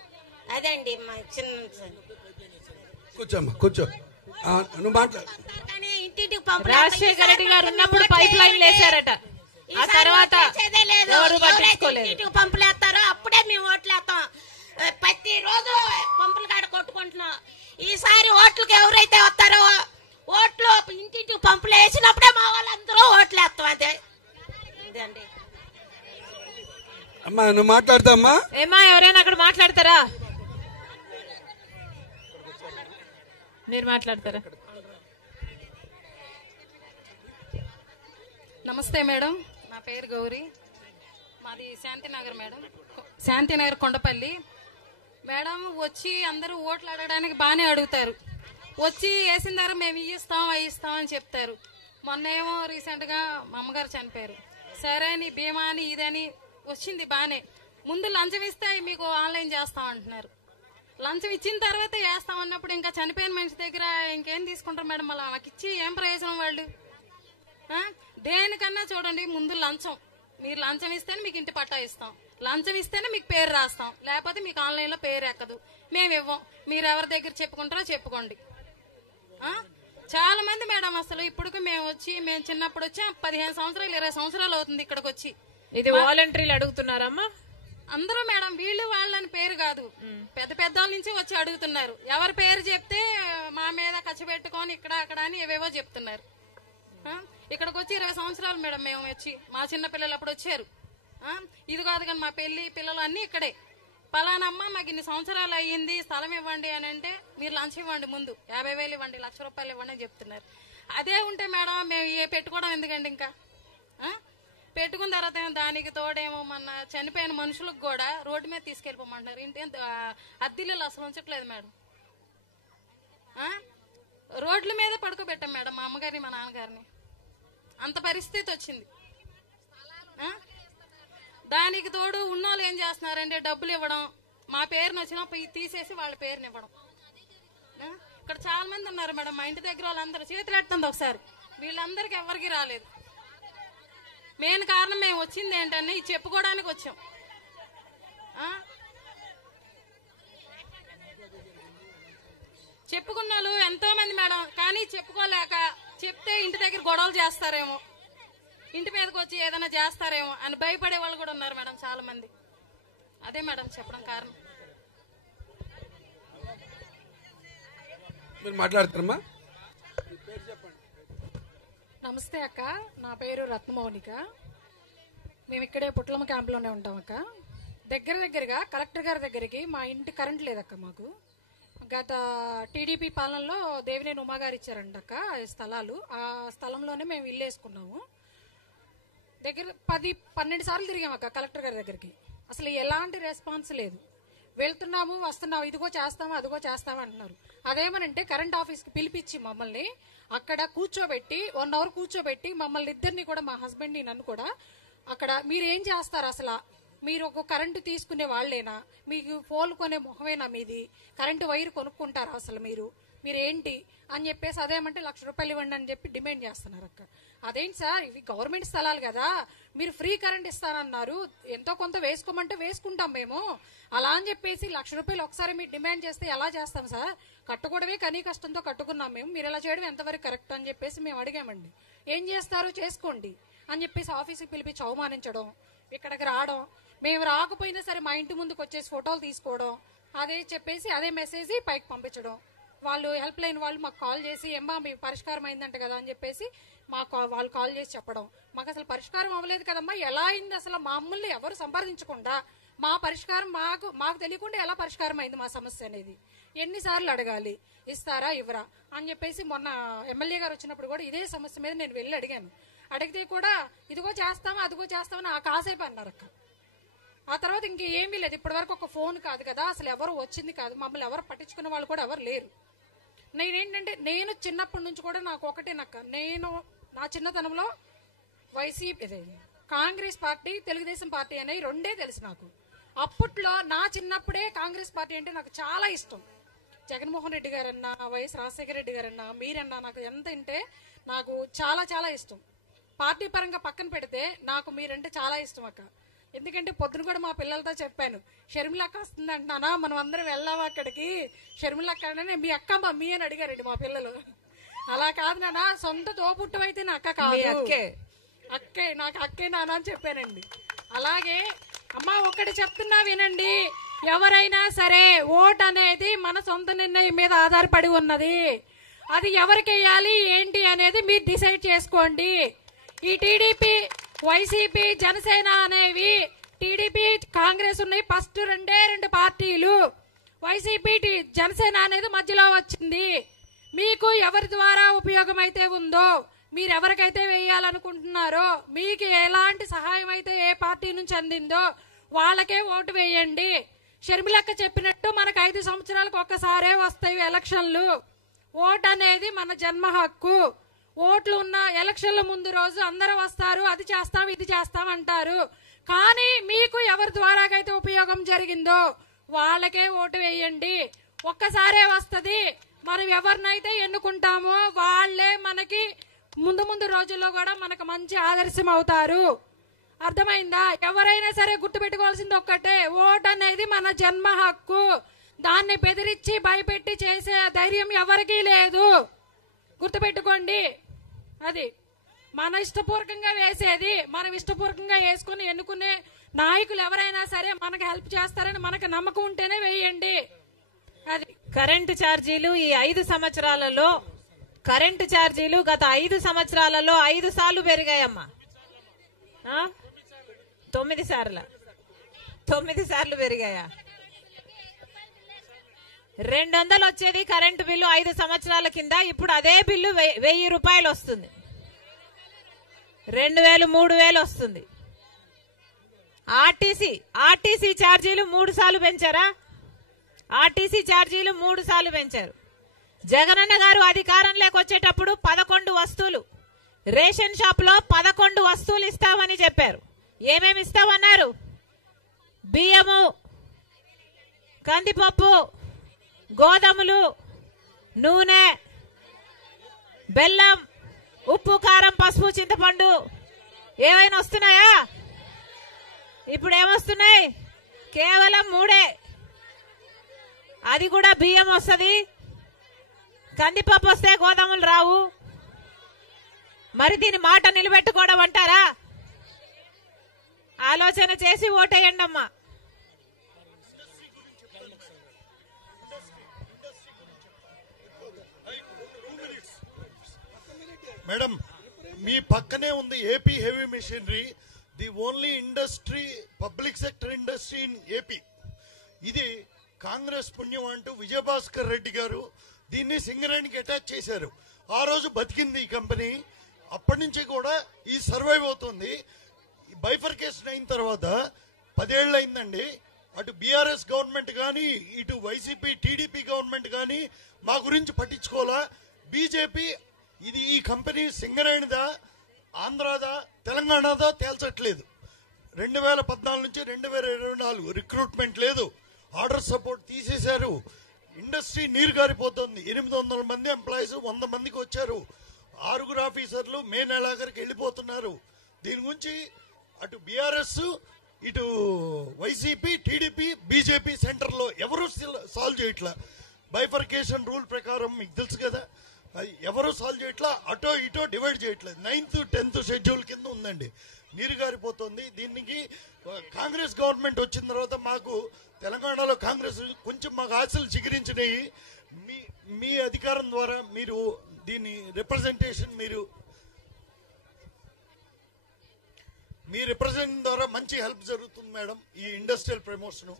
అదే అండి మా చిన్న. కూర్చో నువ్వు మాట్లాడు. ఇంటింటికి పంపులు రాజశేఖర రెడ్డి గారు ఉన్నప్పుడు పైప్ లైన్ వేశారట, ఆ తర్వాత ఇంటింటికి పంపులు వేస్తారో అప్పుడే మేము ఓట్లు వేస్తాం. ప్రతి రోజు పంపుల కాడ కొట్టుకుంటున్నాం. ఈసారి ఓట్లకి ఎవరైతే వస్తారో ఓట్లు ఇంటింటికి పంపులు వేసినప్పుడే మా వాళ్ళందరూ ఓట్లు వేస్తాం. అదే అండి. నువ్వు మాట్లాడతామ్మా. ఏమా ఎవరైనా అక్కడ మాట్లాడతారా? మీరు మాట్లాడతారా? నమస్తే మేడం, నా పేరు గౌరీ, మాది శాంతినగర్ మేడం, శాంతినగర్ కొండపల్లి మేడం. వచ్చి అందరూ ఓట్లు అడగడానికి బాగానే అడుగుతారు, వచ్చి వేసిన ధర మేము ఇస్తాం అవి ఇస్తాం అని చెప్తారు. మొన్నేమో రీసెంట్ గా మా అమ్మగారు చనిపోయారు, సరే అని బీమా అని ఇదని వచ్చింది బానే. ముందు లంచం ఇస్తే మీకు ఆన్లైన్ చేస్తాం అంటున్నారు, లంచం ఇచ్చిన తర్వాత వేస్తాం అన్నప్పుడు ఇంకా చనిపోయిన మనిషి దగ్గర ఇంకేం తీసుకుంటారు మేడం? అలా నాకు ఇచ్చి ఏం ప్రయోజనం వాళ్ళు? దేనికన్నా చూడండి, ముందు లంచం. మీరు లంచం ఇస్తేనే మీకు ఇంటి పట్టా ఇస్తాం, లంచం ఇస్తేనే మీకు పేరు రాస్తాం, లేకపోతే మీకు ఆన్లైన్ లో పేరు ఎక్కదు, మేము ఇవ్వం. మీరు ఎవరి దగ్గర చెప్పుకుంటారో చెప్పుకోండి. చాలా మంది మేడం అసలు ఇప్పుడు మేము చిన్నప్పుడు వచ్చి 15 సంవత్సరాలు 20 సంవత్సరాలు అవుతుంది ఇక్కడికి వచ్చి. ఇది వాలంటీర్లు అడుగుతున్నారమ్మా అందరూ మేడం, వీళ్ళు వాళ్ళని పేరు కాదు, పెద్ద పెద్దల నుంచి వచ్చి అడుగుతున్నారు. ఎవరి పేరు చెప్తే మా మీద ఖర్చు పెట్టుకొని ఇక్కడ అక్కడ అని ఏవేవో చెప్తున్నారు. ఇక్కడికి వచ్చి 20 సంవత్సరాలు మేడం మేము వచ్చి, మా చిన్న పిల్లలు అప్పుడు వచ్చారు. ఇది కాదు కానీ మా పెళ్లి పిల్లలు అన్ని ఇక్కడే. పలానమ్మ మాకు ఇన్ని సంవత్సరాలు అయ్యింది, స్థలం ఇవ్వండి అని అంటే మీరు లంచం ఇవ్వండి, ముందు 50,000 ఇవ్వండి, ₹1,00,000 ఇవ్వండి అని చెప్తున్నారు. అదే ఉంటే మేడం మేము పెట్టుకోవడం ఎందుకండి? ఇంకా పెట్టుకున్న తర్వాత దానికి తోడేమో మన చనిపోయిన మనుషులకు కూడా రోడ్డు మీద తీసుకెళ్లిపోమంటున్నారు. ఇంటి అద్దెలు అసలు ఉంచట్లేదు మేడం, రోడ్ల మీద పడుకోబెట్టాం మేడం మా అమ్మగారిని మా నాన్నగారిని. అంత పరిస్థితి వచ్చింది. దానికి తోడు ఉన్నోళ్ళు ఏం చేస్తున్నారంటే డబ్బులు ఇవ్వడం, మా పేరుని వచ్చినా తీసేసి వాళ్ళ పేరుని ఇవ్వడం. ఇక్కడ చాలా మంది ఉన్నారు మేడం, మా ఇంటి దగ్గర వాళ్ళందరూ చేతులు ఎడుతుంది ఒకసారి, వీళ్ళందరికీ ఎవరికి రాలేదు. మెయిన్ కారణం మేము వచ్చింది ఏంటంటే ఇది చెప్పుకోవడానికి వచ్చాం. చెప్పుకున్న వాళ్ళు ఎంతో మంది మేడం, కానీ చెప్పుకోలేక చెప్తే ఇంటి దగ్గర గొడవలు చేస్తారేమో, ఇంటి మీదకి వచ్చి ఏదైనా చేస్తారేమో అని భయపడే వాళ్ళు కూడా ఉన్నారు మేడం చాలా మంది. అదే మేడం చెప్పడం కారణం. మాట్లాడతారమ్మా. నమస్తే అక్క, నా పేరు రత్నమౌనిక. మేము ఇక్కడే పుట్లమ్మ క్యాంప్లోనే ఉంటాం అక్క. దగ్గరగా కలెక్టర్ గారి దగ్గరికి మా ఇంటి కరెంట్ లేదక్క. మాకు గత టీడీపీ పాలనలో దేవినేని ఉమా గారు ఇచ్చారంట అక్క స్థలాలు. ఆ స్థలంలోనే మేము ఇల్లు వేసుకున్నాము. దగ్గర 10-12 సార్లు తిరిగామక్క కలెక్టర్ గారి దగ్గరికి. అసలు ఎలాంటి రెస్పాన్స్ లేదు. వెళ్తున్నాము వస్తున్నాము, ఇదిగో చేస్తాము అదిగో చేస్తాము అంటున్నారు. అదేమనంటే కరెంట్ ఆఫీస్కి పిలిపించి మమ్మల్ని అక్కడ కూర్చోబెట్టి 1 అవర్ కూర్చోబెట్టి మమ్మల్ని ఇద్దరిని కూడా, మా హస్బెండ్ని నన్ను కూడా, అక్కడ మీరు ఏం చేస్తారు అసలు, మీరు ఒక కరెంటు తీసుకునే వాళ్ళేనా, మీకు ఫోన్లు కొనే మొహమేనా మీది, కరెంటు వైర్ కొనుక్కుంటారా అసలు మీరేంటి అని చెప్పేసి అదేమంటే ₹1,00,000 ఇవ్వండి అని చెప్పి డిమాండ్ చేస్తున్నారు అక్క. అదేంటి సార్, ఇవి గవర్నమెంట్ స్థలాలు కదా, మీరు ఫ్రీ కరెంట్ ఇస్తానన్నారు, ఎంతో కొంత వేసుకోమంటే వేసుకుంటాం మేము, అలా అని చెప్పేసి ₹1,00,000 ఒకసారి మీరు డిమాండ్ చేస్తే ఎలా చేస్తాం సార్, కట్టుకోవడమే కనీ కష్టంతో కట్టుకున్నాం మేము, మీరు ఇలా చేయడం ఎంతవరకు కరెక్ట్ అని చెప్పేసి మేము అడిగామండి. ఏం చేస్తారో చేసుకోండి అని చెప్పేసి ఆఫీస్కి పిలిపించి అవమానించడం, ఇక్కడికి రావడం, మేము రాకపోయినా సరే మా ఇంటి ముందుకు వచ్చేసి ఫోటోలు తీసుకోవడం, అదే చెప్పేసి అదే మెసేజ్ పైకి పంపించడం. వాళ్ళు హెల్ప్ లైన్ వాళ్ళు మాకు కాల్ చేసి ఏమ్మా మీ పరిష్కారం అయిందంట కదా అని చెప్పేసి వాళ్ళు కాల్ చేసి చెప్పడం. మాకు అసలు పరిష్కారం అవ్వలేదు కదమ్మా, ఎలా అయింది అసలు, మమ్మల్ని ఎవరు సంప్రదించకుండా మా పరిష్కారం మాకు తెలియకుండా ఎలా పరిష్కారం అయింది మా సమస్య అనేది ఎన్నిసార్లు అడగాలి, ఇస్తారా ఇవ్వరా అని చెప్పేసి మొన్న ఎమ్మెల్యే గారు వచ్చినప్పుడు కూడా ఇదే సమస్య మీద నేను వెళ్ళి అడిగాను. అడిగితే కూడా ఇదిగో చేస్తామా అదిగో చేస్తామని కాసేపు అన్నారు అక్క. ఆ తర్వాత ఇంకేమీ లేదు. ఇప్పటి వరకు ఒక ఫోన్ కాదు కదా, అసలు ఎవరు వచ్చింది కాదు, మమ్మల్ని ఎవరు పట్టించుకునే వాళ్ళు కూడా ఎవరు లేరు. నేనేంటంటే నేను చిన్నప్పటి నుంచి కూడా నాకు ఒకటేనక్క, నేను నా చిన్నతనంలో కాంగ్రెస్ పార్టీ తెలుగుదేశం పార్టీ అనేవి రెండే తెలుసు నాకు. అప్పట్లో నా చిన్నప్పుడే కాంగ్రెస్ పార్టీ అంటే నాకు చాలా ఇష్టం. జగన్మోహన్ రెడ్డి గారన్నా, వైఎస్ రాజశేఖర రెడ్డి గారన్నా, మీరన్నా నాకు ఎంత అంటే నాకు చాలా చాలా ఇష్టం. పార్టీ పరంగా పక్కన పెడితే నాకు మీరంటే చాలా ఇష్టం అక్క. ఎందుకంటే పొద్దున కూడా మా పిల్లలతో చెప్పాను, షర్మిలక్క వస్తుంది అంటున్నానా, మనం అందరం వెళ్దాం అక్కడికి, షర్మిలక్క అంటే మీ అక్క మమ్మీ అని అడిగారండి మా పిల్లలు. అలా కాదు నాన్న, సొంత తోపుట్టు అయితే నా అక్క కాదు, అక్కే నాకు అక్కే నాన్న అని చెప్పానండి. అలాగే అమ్మా ఒకటి చెప్తున్నా వినండి, ఎవరైనా సరే ఓట్ అనేది మన సొంత నిర్ణయం మీద ఆధారపడి ఉన్నది. అది ఎవరికి వేయాలి ఏంటి అనేది మీరు డిసైడ్ చేసుకోండి. ఈ టీడీపీ, వైసీపీ, జనసేన అనేవి టీడీపీ కాంగ్రెస్ ఉన్నాయి, ఫస్ట్ రెండు పార్టీలు. వైసీపీ జనసేన అనేది మధ్యలో వచ్చింది. మీకు ఎవరి ద్వారా ఉపయోగం అయితే ఉందో, మీరు ఎవరికైతే వేయాలనుకుంటున్నారో, మీకు ఎలాంటి సహాయం అయితే ఏ పార్టీ నుంచి అందిందో వాళ్ళకే ఓటు వేయండి. షర్మిలక్క చెప్పినట్టు మనకు 5 సంవత్సరాలకు ఒక్కసారే వస్తాయి ఎలక్షన్లు. ఓటు అనేది మన జన్మ హక్కు. ఓట్లు ఉన్న ఎలక్షన్ల ముందు రోజు అందరూ వస్తారు, అది చేస్తాం ఇది చేస్తాం అంటారు. కానీ మీకు ఎవరి ద్వారాకైతే ఉపయోగం జరిగిందో వాళ్ళకే ఓటు వేయండి. ఒక్కసారే వస్తది. మనం ఎవరినైతే ఎన్నుకుంటామో వాళ్లే మనకి ముందు రోజుల్లో కూడా మనకు మంచి ఆదర్శం అవుతారు. అర్థమైందా? ఎవరైనా సరే గుర్తుపెట్టుకోవాల్సింది ఒక్కటే, ఓటు అనేది మన జన్మ హక్కు. దాన్ని బెదిరించి భయపెట్టి చేసే ధైర్యం ఎవరికీ లేదు. గుర్తుపెట్టుకోండి. అది మన ఇష్టపూర్వకంగా వేసేది. మనం ఇష్టపూర్వకంగా వేసుకుని ఎన్నుకునే నాయకులు ఎవరైనా సరే మనకు హెల్ప్ చేస్తారని మనకు నమ్మకం ఉంటేనే వేయండి. అది కరెంటు ఛార్జీలు ఈ 5 సంవత్సరాలలో కరెంటు ఛార్జీలు గత 5 సంవత్సరాలలో 5 సార్లు పెరిగాయమ్మా. 9 సార్లు 9 సార్లు పెరిగాయా? 200 వచ్చేది కరెంటు బిల్లు 5 సంవత్సరాల కింద. ఇప్పుడు అదే బిల్లు 1000 రూపాయలు వస్తుంది. 2000 3000 వస్తుంది. ఆర్టీసీ ఛార్జీలు 3 సార్లు పెంచారా? ఆర్టీసీ ఛార్జీలు 3 సార్లు పెంచారు. జగనన్న గారు అధికారంలోకి వచ్చేటప్పుడు 11 వస్తువులు, రేషన్ షాప్ లో 11 వస్తువులు ఇస్తామని చెప్పారు. ఏమేమి ఇస్తామన్నారు? బియ్యము, కందిపప్పు, గోధుమలు, నూనె, బెల్లం, ఉప్పు, కారం, పసుపు, చింతపండు. ఏమైనా వస్తున్నాయా? ఇప్పుడు ఏమొస్తున్నాయి? కేవలం 3. అది కూడా బియ్యం వస్తుంది, కందిపప్పు వస్తే గోధుమలు రావు. మరి దీని మాట నిలబెట్టుకోవడం అంటారా? ఆలోచన చేసి ఓటేయండి అమ్మా. మేడం, మీ పక్కనే ఉంది AP heavy machinery, the only industry, public sector industry in AP. ఇది కాంగ్రెస్ పుణ్యం అంటూ విజయభాస్కర్ రెడ్డి గారు దీన్ని సింగరేణికి అటాచ్ చేశారు. ఆ రోజు బతికింది ఈ కంపెనీ. అప్పటి నుంచి కూడా ఈ సర్వైవ్ అవుతుంది. బైఫర్కేషన్ అయిన తర్వాత 10 ఏళ్ళు అయిందండి. అటు బీఆర్ఎస్ గవర్నమెంట్ కానీ ఇటు వైసీపీ టీడీపీ గవర్నమెంట్ కానీ మా గురించి పట్టించుకోవాలా. బీజేపీ ఇది ఈ కంపెనీ సింగరేణిదా, ఆంధ్రాదా, తెలంగాణదా తేల్చట్లేదు. 2014 నుంచి 2024 రిక్రూట్మెంట్ లేదు. ఆర్డర్ సపోర్ట్ తీసేశారు. ఇండస్ట్రీ నీరు గారిపోతుంది. 800 మంది ఎంప్లాయీస్ 100 మందికి వచ్చారు. 6 ఆఫీసర్లు మే నెలాఖరికి వెళ్ళిపోతున్నారు. దీని గురించి అటు బీఆర్ఎస్, ఇటు వైసీపీ, టీడీపీ, బీజేపీ సెంటర్ లో ఎవరు సాల్వ్ చేయట్లా. బైఫర్కేషన్ రూల్ ప్రకారం మీకు తెలుసు కదా, అది ఎవరు సాల్వ్ చేయట్లా. అటో ఇటో డివైడ్ చేయట్లేదు. 9th 10th షెడ్యూల్ కింద ఉందండి. నీరు గారిపోతుంది. దీనికి కాంగ్రెస్ గవర్నమెంట్ వచ్చిన తర్వాత మాకు తెలంగాణలో కాంగ్రెస్ కొంచెం మాకు ఆశలు చిగురించినాయి. మీ అధికారం ద్వారా మీరు దీని రిప్రజెంటేషన్ మీ రిప్రజెంటేషన్ ద్వారా మంచి హెల్ప్ జరుగుతుంది మేడం. ఈ ఇండస్ట్రియల్ ప్రమోషన్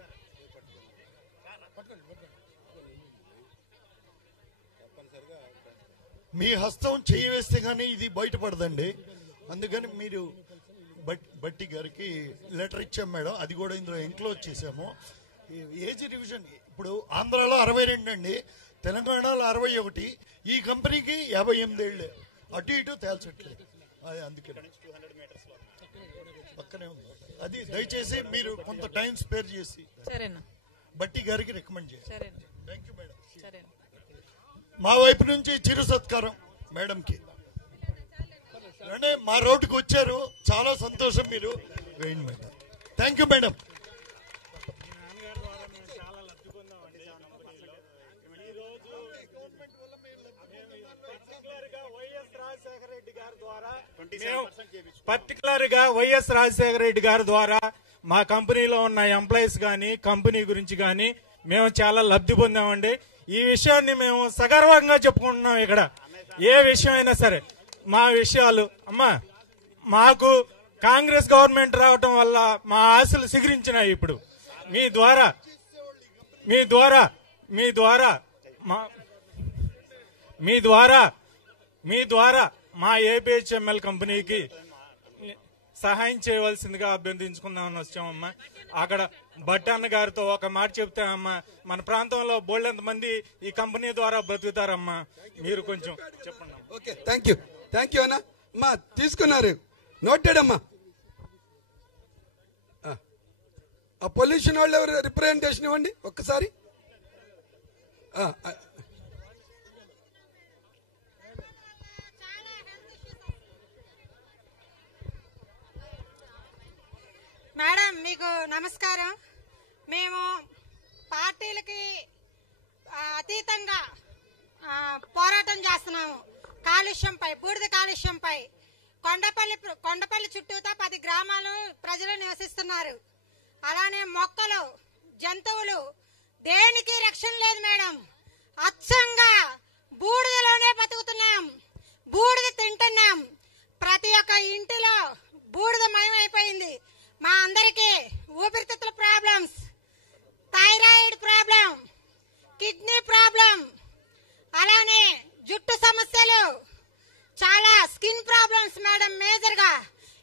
మీ హస్తం చేయి వేస్తే గానీ ఇది బయటపడదండి. అందుకని మీరు బట్టి గారికి లెటర్ ఇచ్చాం మేడం. అది కూడా ఇందులో ఎంక్లోజ్ చేశాము. ఏజ్ రివిజన్ ఇప్పుడు ఆంధ్రాలో 62 అండి, తెలంగాణలో 61. ఈ కంపెనీకి 58 ఏళ్లే. అటు ఇటు తేల్చట్లేదు. అందుకని పక్కనే ఉంది. అది దయచేసి మీరు కొంత టైం స్పేర్ చేసి బట్టి గారికి రికమెండ్ చేయండి. Thank you madam. మా వైపు నుంచి చిరు సత్కారం మేడంకి. అంటే మా రోడ్డుకు వచ్చారు, చాలా సంతోషం. మీరు వేయండి madam. Thank you madam. Particular గా వైఎస్ రాజశేఖర రెడ్డి గారి ద్వారా మా కంపెనీలో ఉన్న ఎంప్లాయీస్ గాని కంపెనీ గురించి గాని మేము చాలా లబ్ధి పొందామండి. ఈ విషయాన్ని మేము సగర్వంగా చెప్పుకుంటున్నాం. ఇక్కడ ఏ విషయం అయినా సరే మా విషయాలు అమ్మా మాకు కాంగ్రెస్ గవర్నమెంట్ రావటం వల్ల మా ఆశలు సిగురించినాయి. ఇప్పుడు మీ ద్వారా మా ఏపీహెచ్ఎంఎల్ కంపెనీకి సహాయం చేయవలసిందిగా అభ్యర్థించుకుందామని వచ్చామమ్మా. అక్కడ భట్టన్న గారితో ఒక మాట చెప్తామమ్మా, మన ప్రాంతంలో బోల్డంత మంది ఈ కంపెనీ ద్వారా బతుకుతారమ్మా, మీరు కొంచెం చెప్పండి. ఓకే, థ్యాంక్ యూ అన్న. అమ్మా తీసుకున్నారు, నోటెడ్ అమ్మా. ఆ పొల్యూషన్ వాళ్ళు ఎవరు రిప్రజెంటేషన్ ఇవ్వండి ఒక్కసారి. మేడం మీకు నమస్కారం. మేము పార్టీలకి అతీతంగా పోరాటం చేస్తున్నాము. కాలుష్యంపై, బూడిద కాలుష్యంపై. కొండపల్లి చుట్టూతా 10 గ్రామాలు ప్రజలు నివసిస్తున్నారు. అలానే మొక్కలు, జంతువులు దేనికి రక్షణ లేదు మేడం. అచ్చంగా బూడిదలోనే బతుకుతున్నాం, బూడిద తింటున్నాం. ప్రతి ఒక్క ఇంటిలో బూడిద మయమైపోయింది. మా అందరికీ ఊపిరితిత్తుల problems, thyroid problem, kidney problem, అలానే జుట్టు సమస్యలు, చాలా స్కిన్ ప్రాబ్లమ్స్ మేడం. మేజర్ గా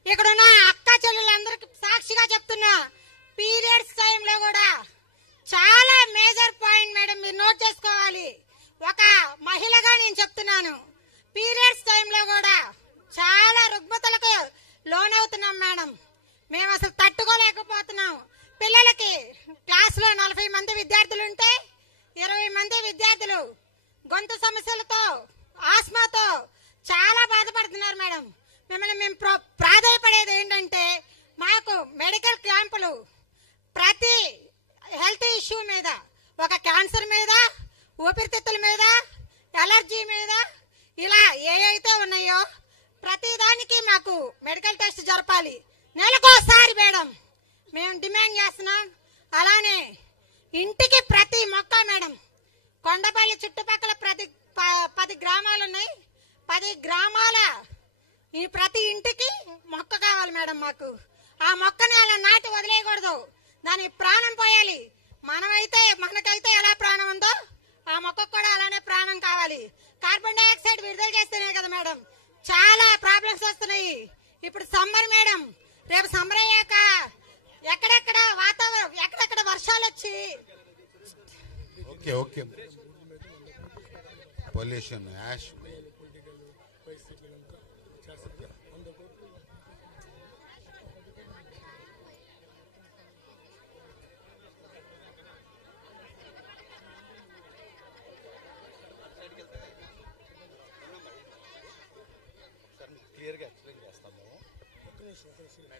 ఇక్కడున్న అక్క చెల్లెలందరికీ సాక్షిగా చెప్తున్నా, పీరియడ్స్ టైంలో కూడా చాలా మేజర్ పాయింట్ మేడం, మీరు నోట్ చేసుకోవాలి. ఒక మహిళగా నేను చెప్తున్నాను, పీరియడ్స్ టైంలో కూడా చాలా రుగ్మతలకు లోనవుతున్నాం మేడం. మేము అసలు తట్టుకోలేకపోతున్నాం. పిల్లలకి క్లాస్ లో 40 మంది విద్యార్థులుంటే 20 మంది విద్యార్థులు గొంతు సమస్యలతో, ఆస్మాతో చాలా బాధపడుతున్నారు మేడం. మిమ్మల్ని మేము ప్రాధాయపడేది ఏంటంటే, మాకు మెడికల్ క్యాంపులు ప్రతి హెల్త్ ఇష్యూ మీద, ఒక క్యాన్సర్ మీద, ఊపిరితిత్తుల మీద, ఎలర్జీ మీద, ఇలా ఏవైతే ఉన్నాయో ప్రతి దానికి మాకు మెడికల్ టెస్ట్ జరపాలి నెలకోసారి మేడం. మేము డిమాండ్ చేస్తున్నాం. అలానే ఇంటికి ప్రతి మొక్క మేడం. కొండపల్లి చుట్టుపక్కల 10 గ్రామాలు ఉన్నాయి. 10 గ్రామాల ఈ ప్రతి ఇంటికి మొక్క కావాలి మేడం. మాకు ఆ మొక్కని అలా నాటి వదిలేయకూడదు, దాని ప్రాణం పోయాలి. మనకైతే ఎలా ప్రాణం ఉందో ఆ మొక్కకు కూడా అలానే ప్రాణం కావాలి. కార్బన్ డైఆక్సైడ్ విడుదల చేస్తేనే కదా మేడం చాలా ప్రాబ్లమ్స్ వస్తున్నాయి. ఇప్పుడు సమ్మర్ మేడం, రేపు సమ్మర్ అయ్యాక ఎక్కడెక్కడ వాతావరణం, ఎక్కడెక్కడ వర్షాలు వచ్చి ఓకే పొల్యూషన్, యాష్.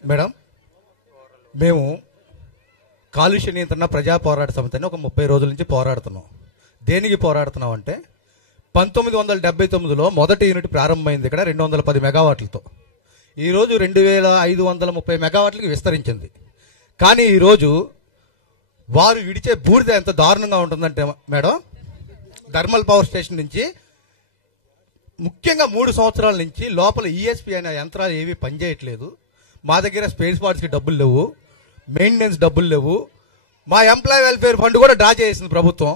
మేడం, మేము కాలుష్య నియంత్రణ ప్రజా పోరాట సమితిని ఒక 30 రోజుల నుంచి పోరాడుతున్నాం. దేనికి పోరాడుతున్నాం అంటే, 1979లో మొదటి యూనిట్ ప్రారంభమైంది ఇక్కడ 210 మెగావాట్లతో. ఈరోజు 2530 మెగావాట్లకి విస్తరించింది. కానీ ఈరోజు వారు విడిచే బూడిద ఎంత దారుణంగా ఉంటుందంటే మేడం, థర్మల్ పవర్ స్టేషన్ నుంచి ముఖ్యంగా 3 సంవత్సరాల నుంచి లోపల ఈఎస్పీ అనే యంత్రాలు ఏవి పనిచేయట్లేదు. మా దగ్గర స్పేస్ పార్ట్స్కి డబ్బులు లేవు, మెయింటెనెన్స్ డబ్బులు లేవు. మా ఎంప్లాయీ వెల్ఫేర్ ఫండ్ కూడా డ్రా చేసింది ప్రభుత్వం.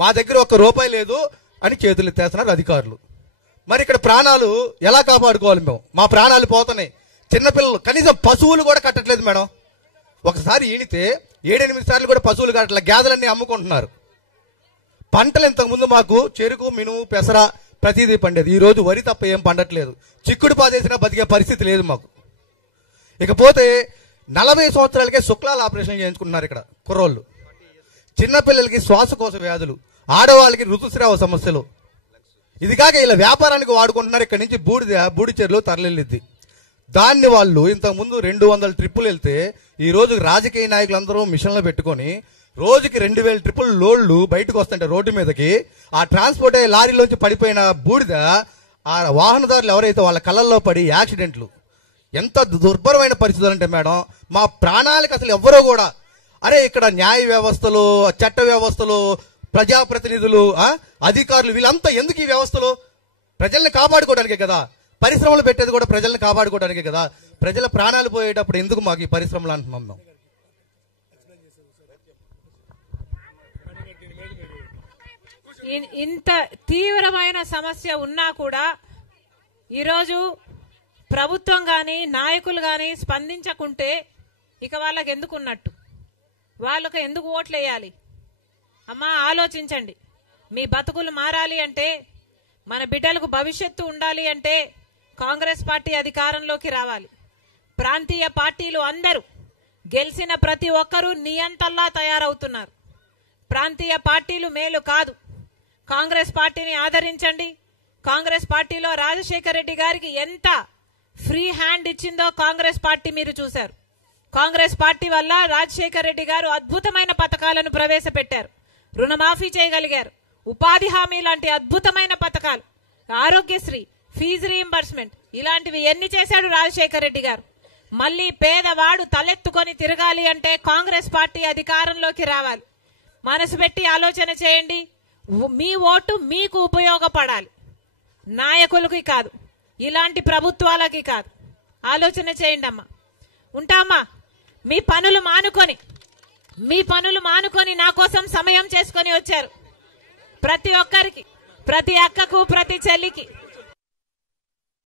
మా దగ్గర ₹1 లేదు అని చేతులు ఎత్తేస్తున్నారు అధికారులు. మరి ఇక్కడ ప్రాణాలు ఎలా కాపాడుకోవాలి మేము? మా ప్రాణాలు పోతున్నాయి. చిన్నపిల్లలు, కనీసం పశువులు కూడా కట్టట్లేదు మేడం. ఒకసారి ఈనితే 7-8 సార్లు కూడా పశువులు కట్టట్లేదు, గేదెలన్నీ అమ్ముకుంటున్నారు. పంటలు ఇంతకుముందు మాకు చెరుకు, మినుము, పెసర ప్రతిదీ పండేది. ఈ రోజు వరి తప్ప ఏం పండట్లేదు. చిక్కుడు పాదేసినా బతికే పరిస్థితి లేదు మాకు. ఇకపోతే 40 సంవత్సరాలకే శుక్లాల ఆపరేషన్ చేయించుకుంటున్నారు ఇక్కడ కుర్రోళ్ళు. చిన్నపిల్లలకి శ్వాసకోశ వ్యాధులు, ఆడవాళ్ళకి ఋతుస్రావ సమస్యలు. ఇది కాక ఇలా వ్యాపారానికి వాడుకుంటున్నారు. ఇక్కడ నుంచి బూడి చెరువులు తరలిద్ది. దాన్ని వాళ్ళు ఇంతకుముందు 200 ట్రిప్పులు వెళ్తే ఈ రోజు రాజకీయ నాయకులందరూ మిషన్లు పెట్టుకొని రోజుకి 2000 ట్రిప్పులు లోడ్లు బయటకు వస్తుంటే రోడ్డు మీదకి, ఆ ట్రాన్స్పోర్ట్ అయ్యే లారీలోంచి పడిపోయిన బూడిద ఆ వాహనదారులు ఎవరైతే వాళ్ళ కళ్ళల్లో పడి యాక్సిడెంట్లు. ఎంత దుర్భరమైన పరిస్థితులు అంటే మేడం, మా ప్రాణాలకు అసలు ఎవ్వరో కూడా, అరే ఇక్కడ న్యాయ వ్యవస్థలు, చట్ట వ్యవస్థలు, ప్రజాప్రతినిధులు, అధికారులు వీళ్ళంతా ఎందుకు ఈ వ్యవస్థలు? ప్రజల్ని కాపాడుకోవడానికే కదా. పరిశ్రమలు పెట్టేది కూడా ప్రజల్ని కాపాడుకోవడానికే కదా. ప్రజల ప్రాణాలు పోయేటప్పుడు ఎందుకు మాకు ఈ పరిశ్రమలు అంటున్నాం మేము? ఇంత తీవ్రమైన సమస్య ఉన్నా కూడా ఈరోజు ప్రభుత్వం గాని నాయకులు గాని స్పందించకుంటే ఇక వాళ్ళకి ఎందుకు ఉన్నట్టు? వాళ్ళకు ఎందుకు ఓట్లు వేయాలి? అమ్మా ఆలోచించండి. మీ బతుకులు మారాలి అంటే, మన బిడ్డలకు భవిష్యత్తు ఉండాలి అంటే కాంగ్రెస్ పార్టీ అధికారంలోకి రావాలి. ప్రాంతీయ పార్టీలు అందరూ గెలిచిన ప్రతి ఒక్కరూ నియంతల్లా తయారవుతున్నారు. ప్రాంతీయ పార్టీలు మేలు కాదు. కాంగ్రెస్ పార్టీని ఆదరించండి. కాంగ్రెస్ పార్టీలో రాజశేఖర రెడ్డి గారికి ఎంత ఫ్రీ హ్యాండ్ ఇచ్చిందో కాంగ్రెస్ పార్టీ మీరు చూశారు. కాంగ్రెస్ పార్టీ వల్ల రాజశేఖర రెడ్డి గారు అద్భుతమైన పథకాలను ప్రవేశపెట్టారు. రుణమాఫీ చేయగలిగారు. ఉపాధి హామీ లాంటి అద్భుతమైన పథకాలు, ఆరోగ్యశ్రీ, ఫీజు రీయింబర్స్మెంట్, ఇలాంటివి ఎన్ని చేశాడు రాజశేఖర రెడ్డి గారు. మళ్ళీ పేదవాడు తలెత్తుకొని తిరగాలి అంటే కాంగ్రెస్ పార్టీ అధికారంలోకి రావాలి. మనసు పెట్టి ఆలోచన చేయండి. మీ ఓటు మీకు ఉపయోగపడాలి, నాయకులకి కాదు, ఇలాంటి ప్రభుత్వాలకి కాదు. ఆలోచన చేయండి అమ్మా. ఉంటామా? మీ పనులు మానుకొని నా కోసం సమయం చేసుకొని వచ్చారు. ప్రతి ఒక్కరికి, ప్రతి అక్కకు, ప్రతి చెల్లికి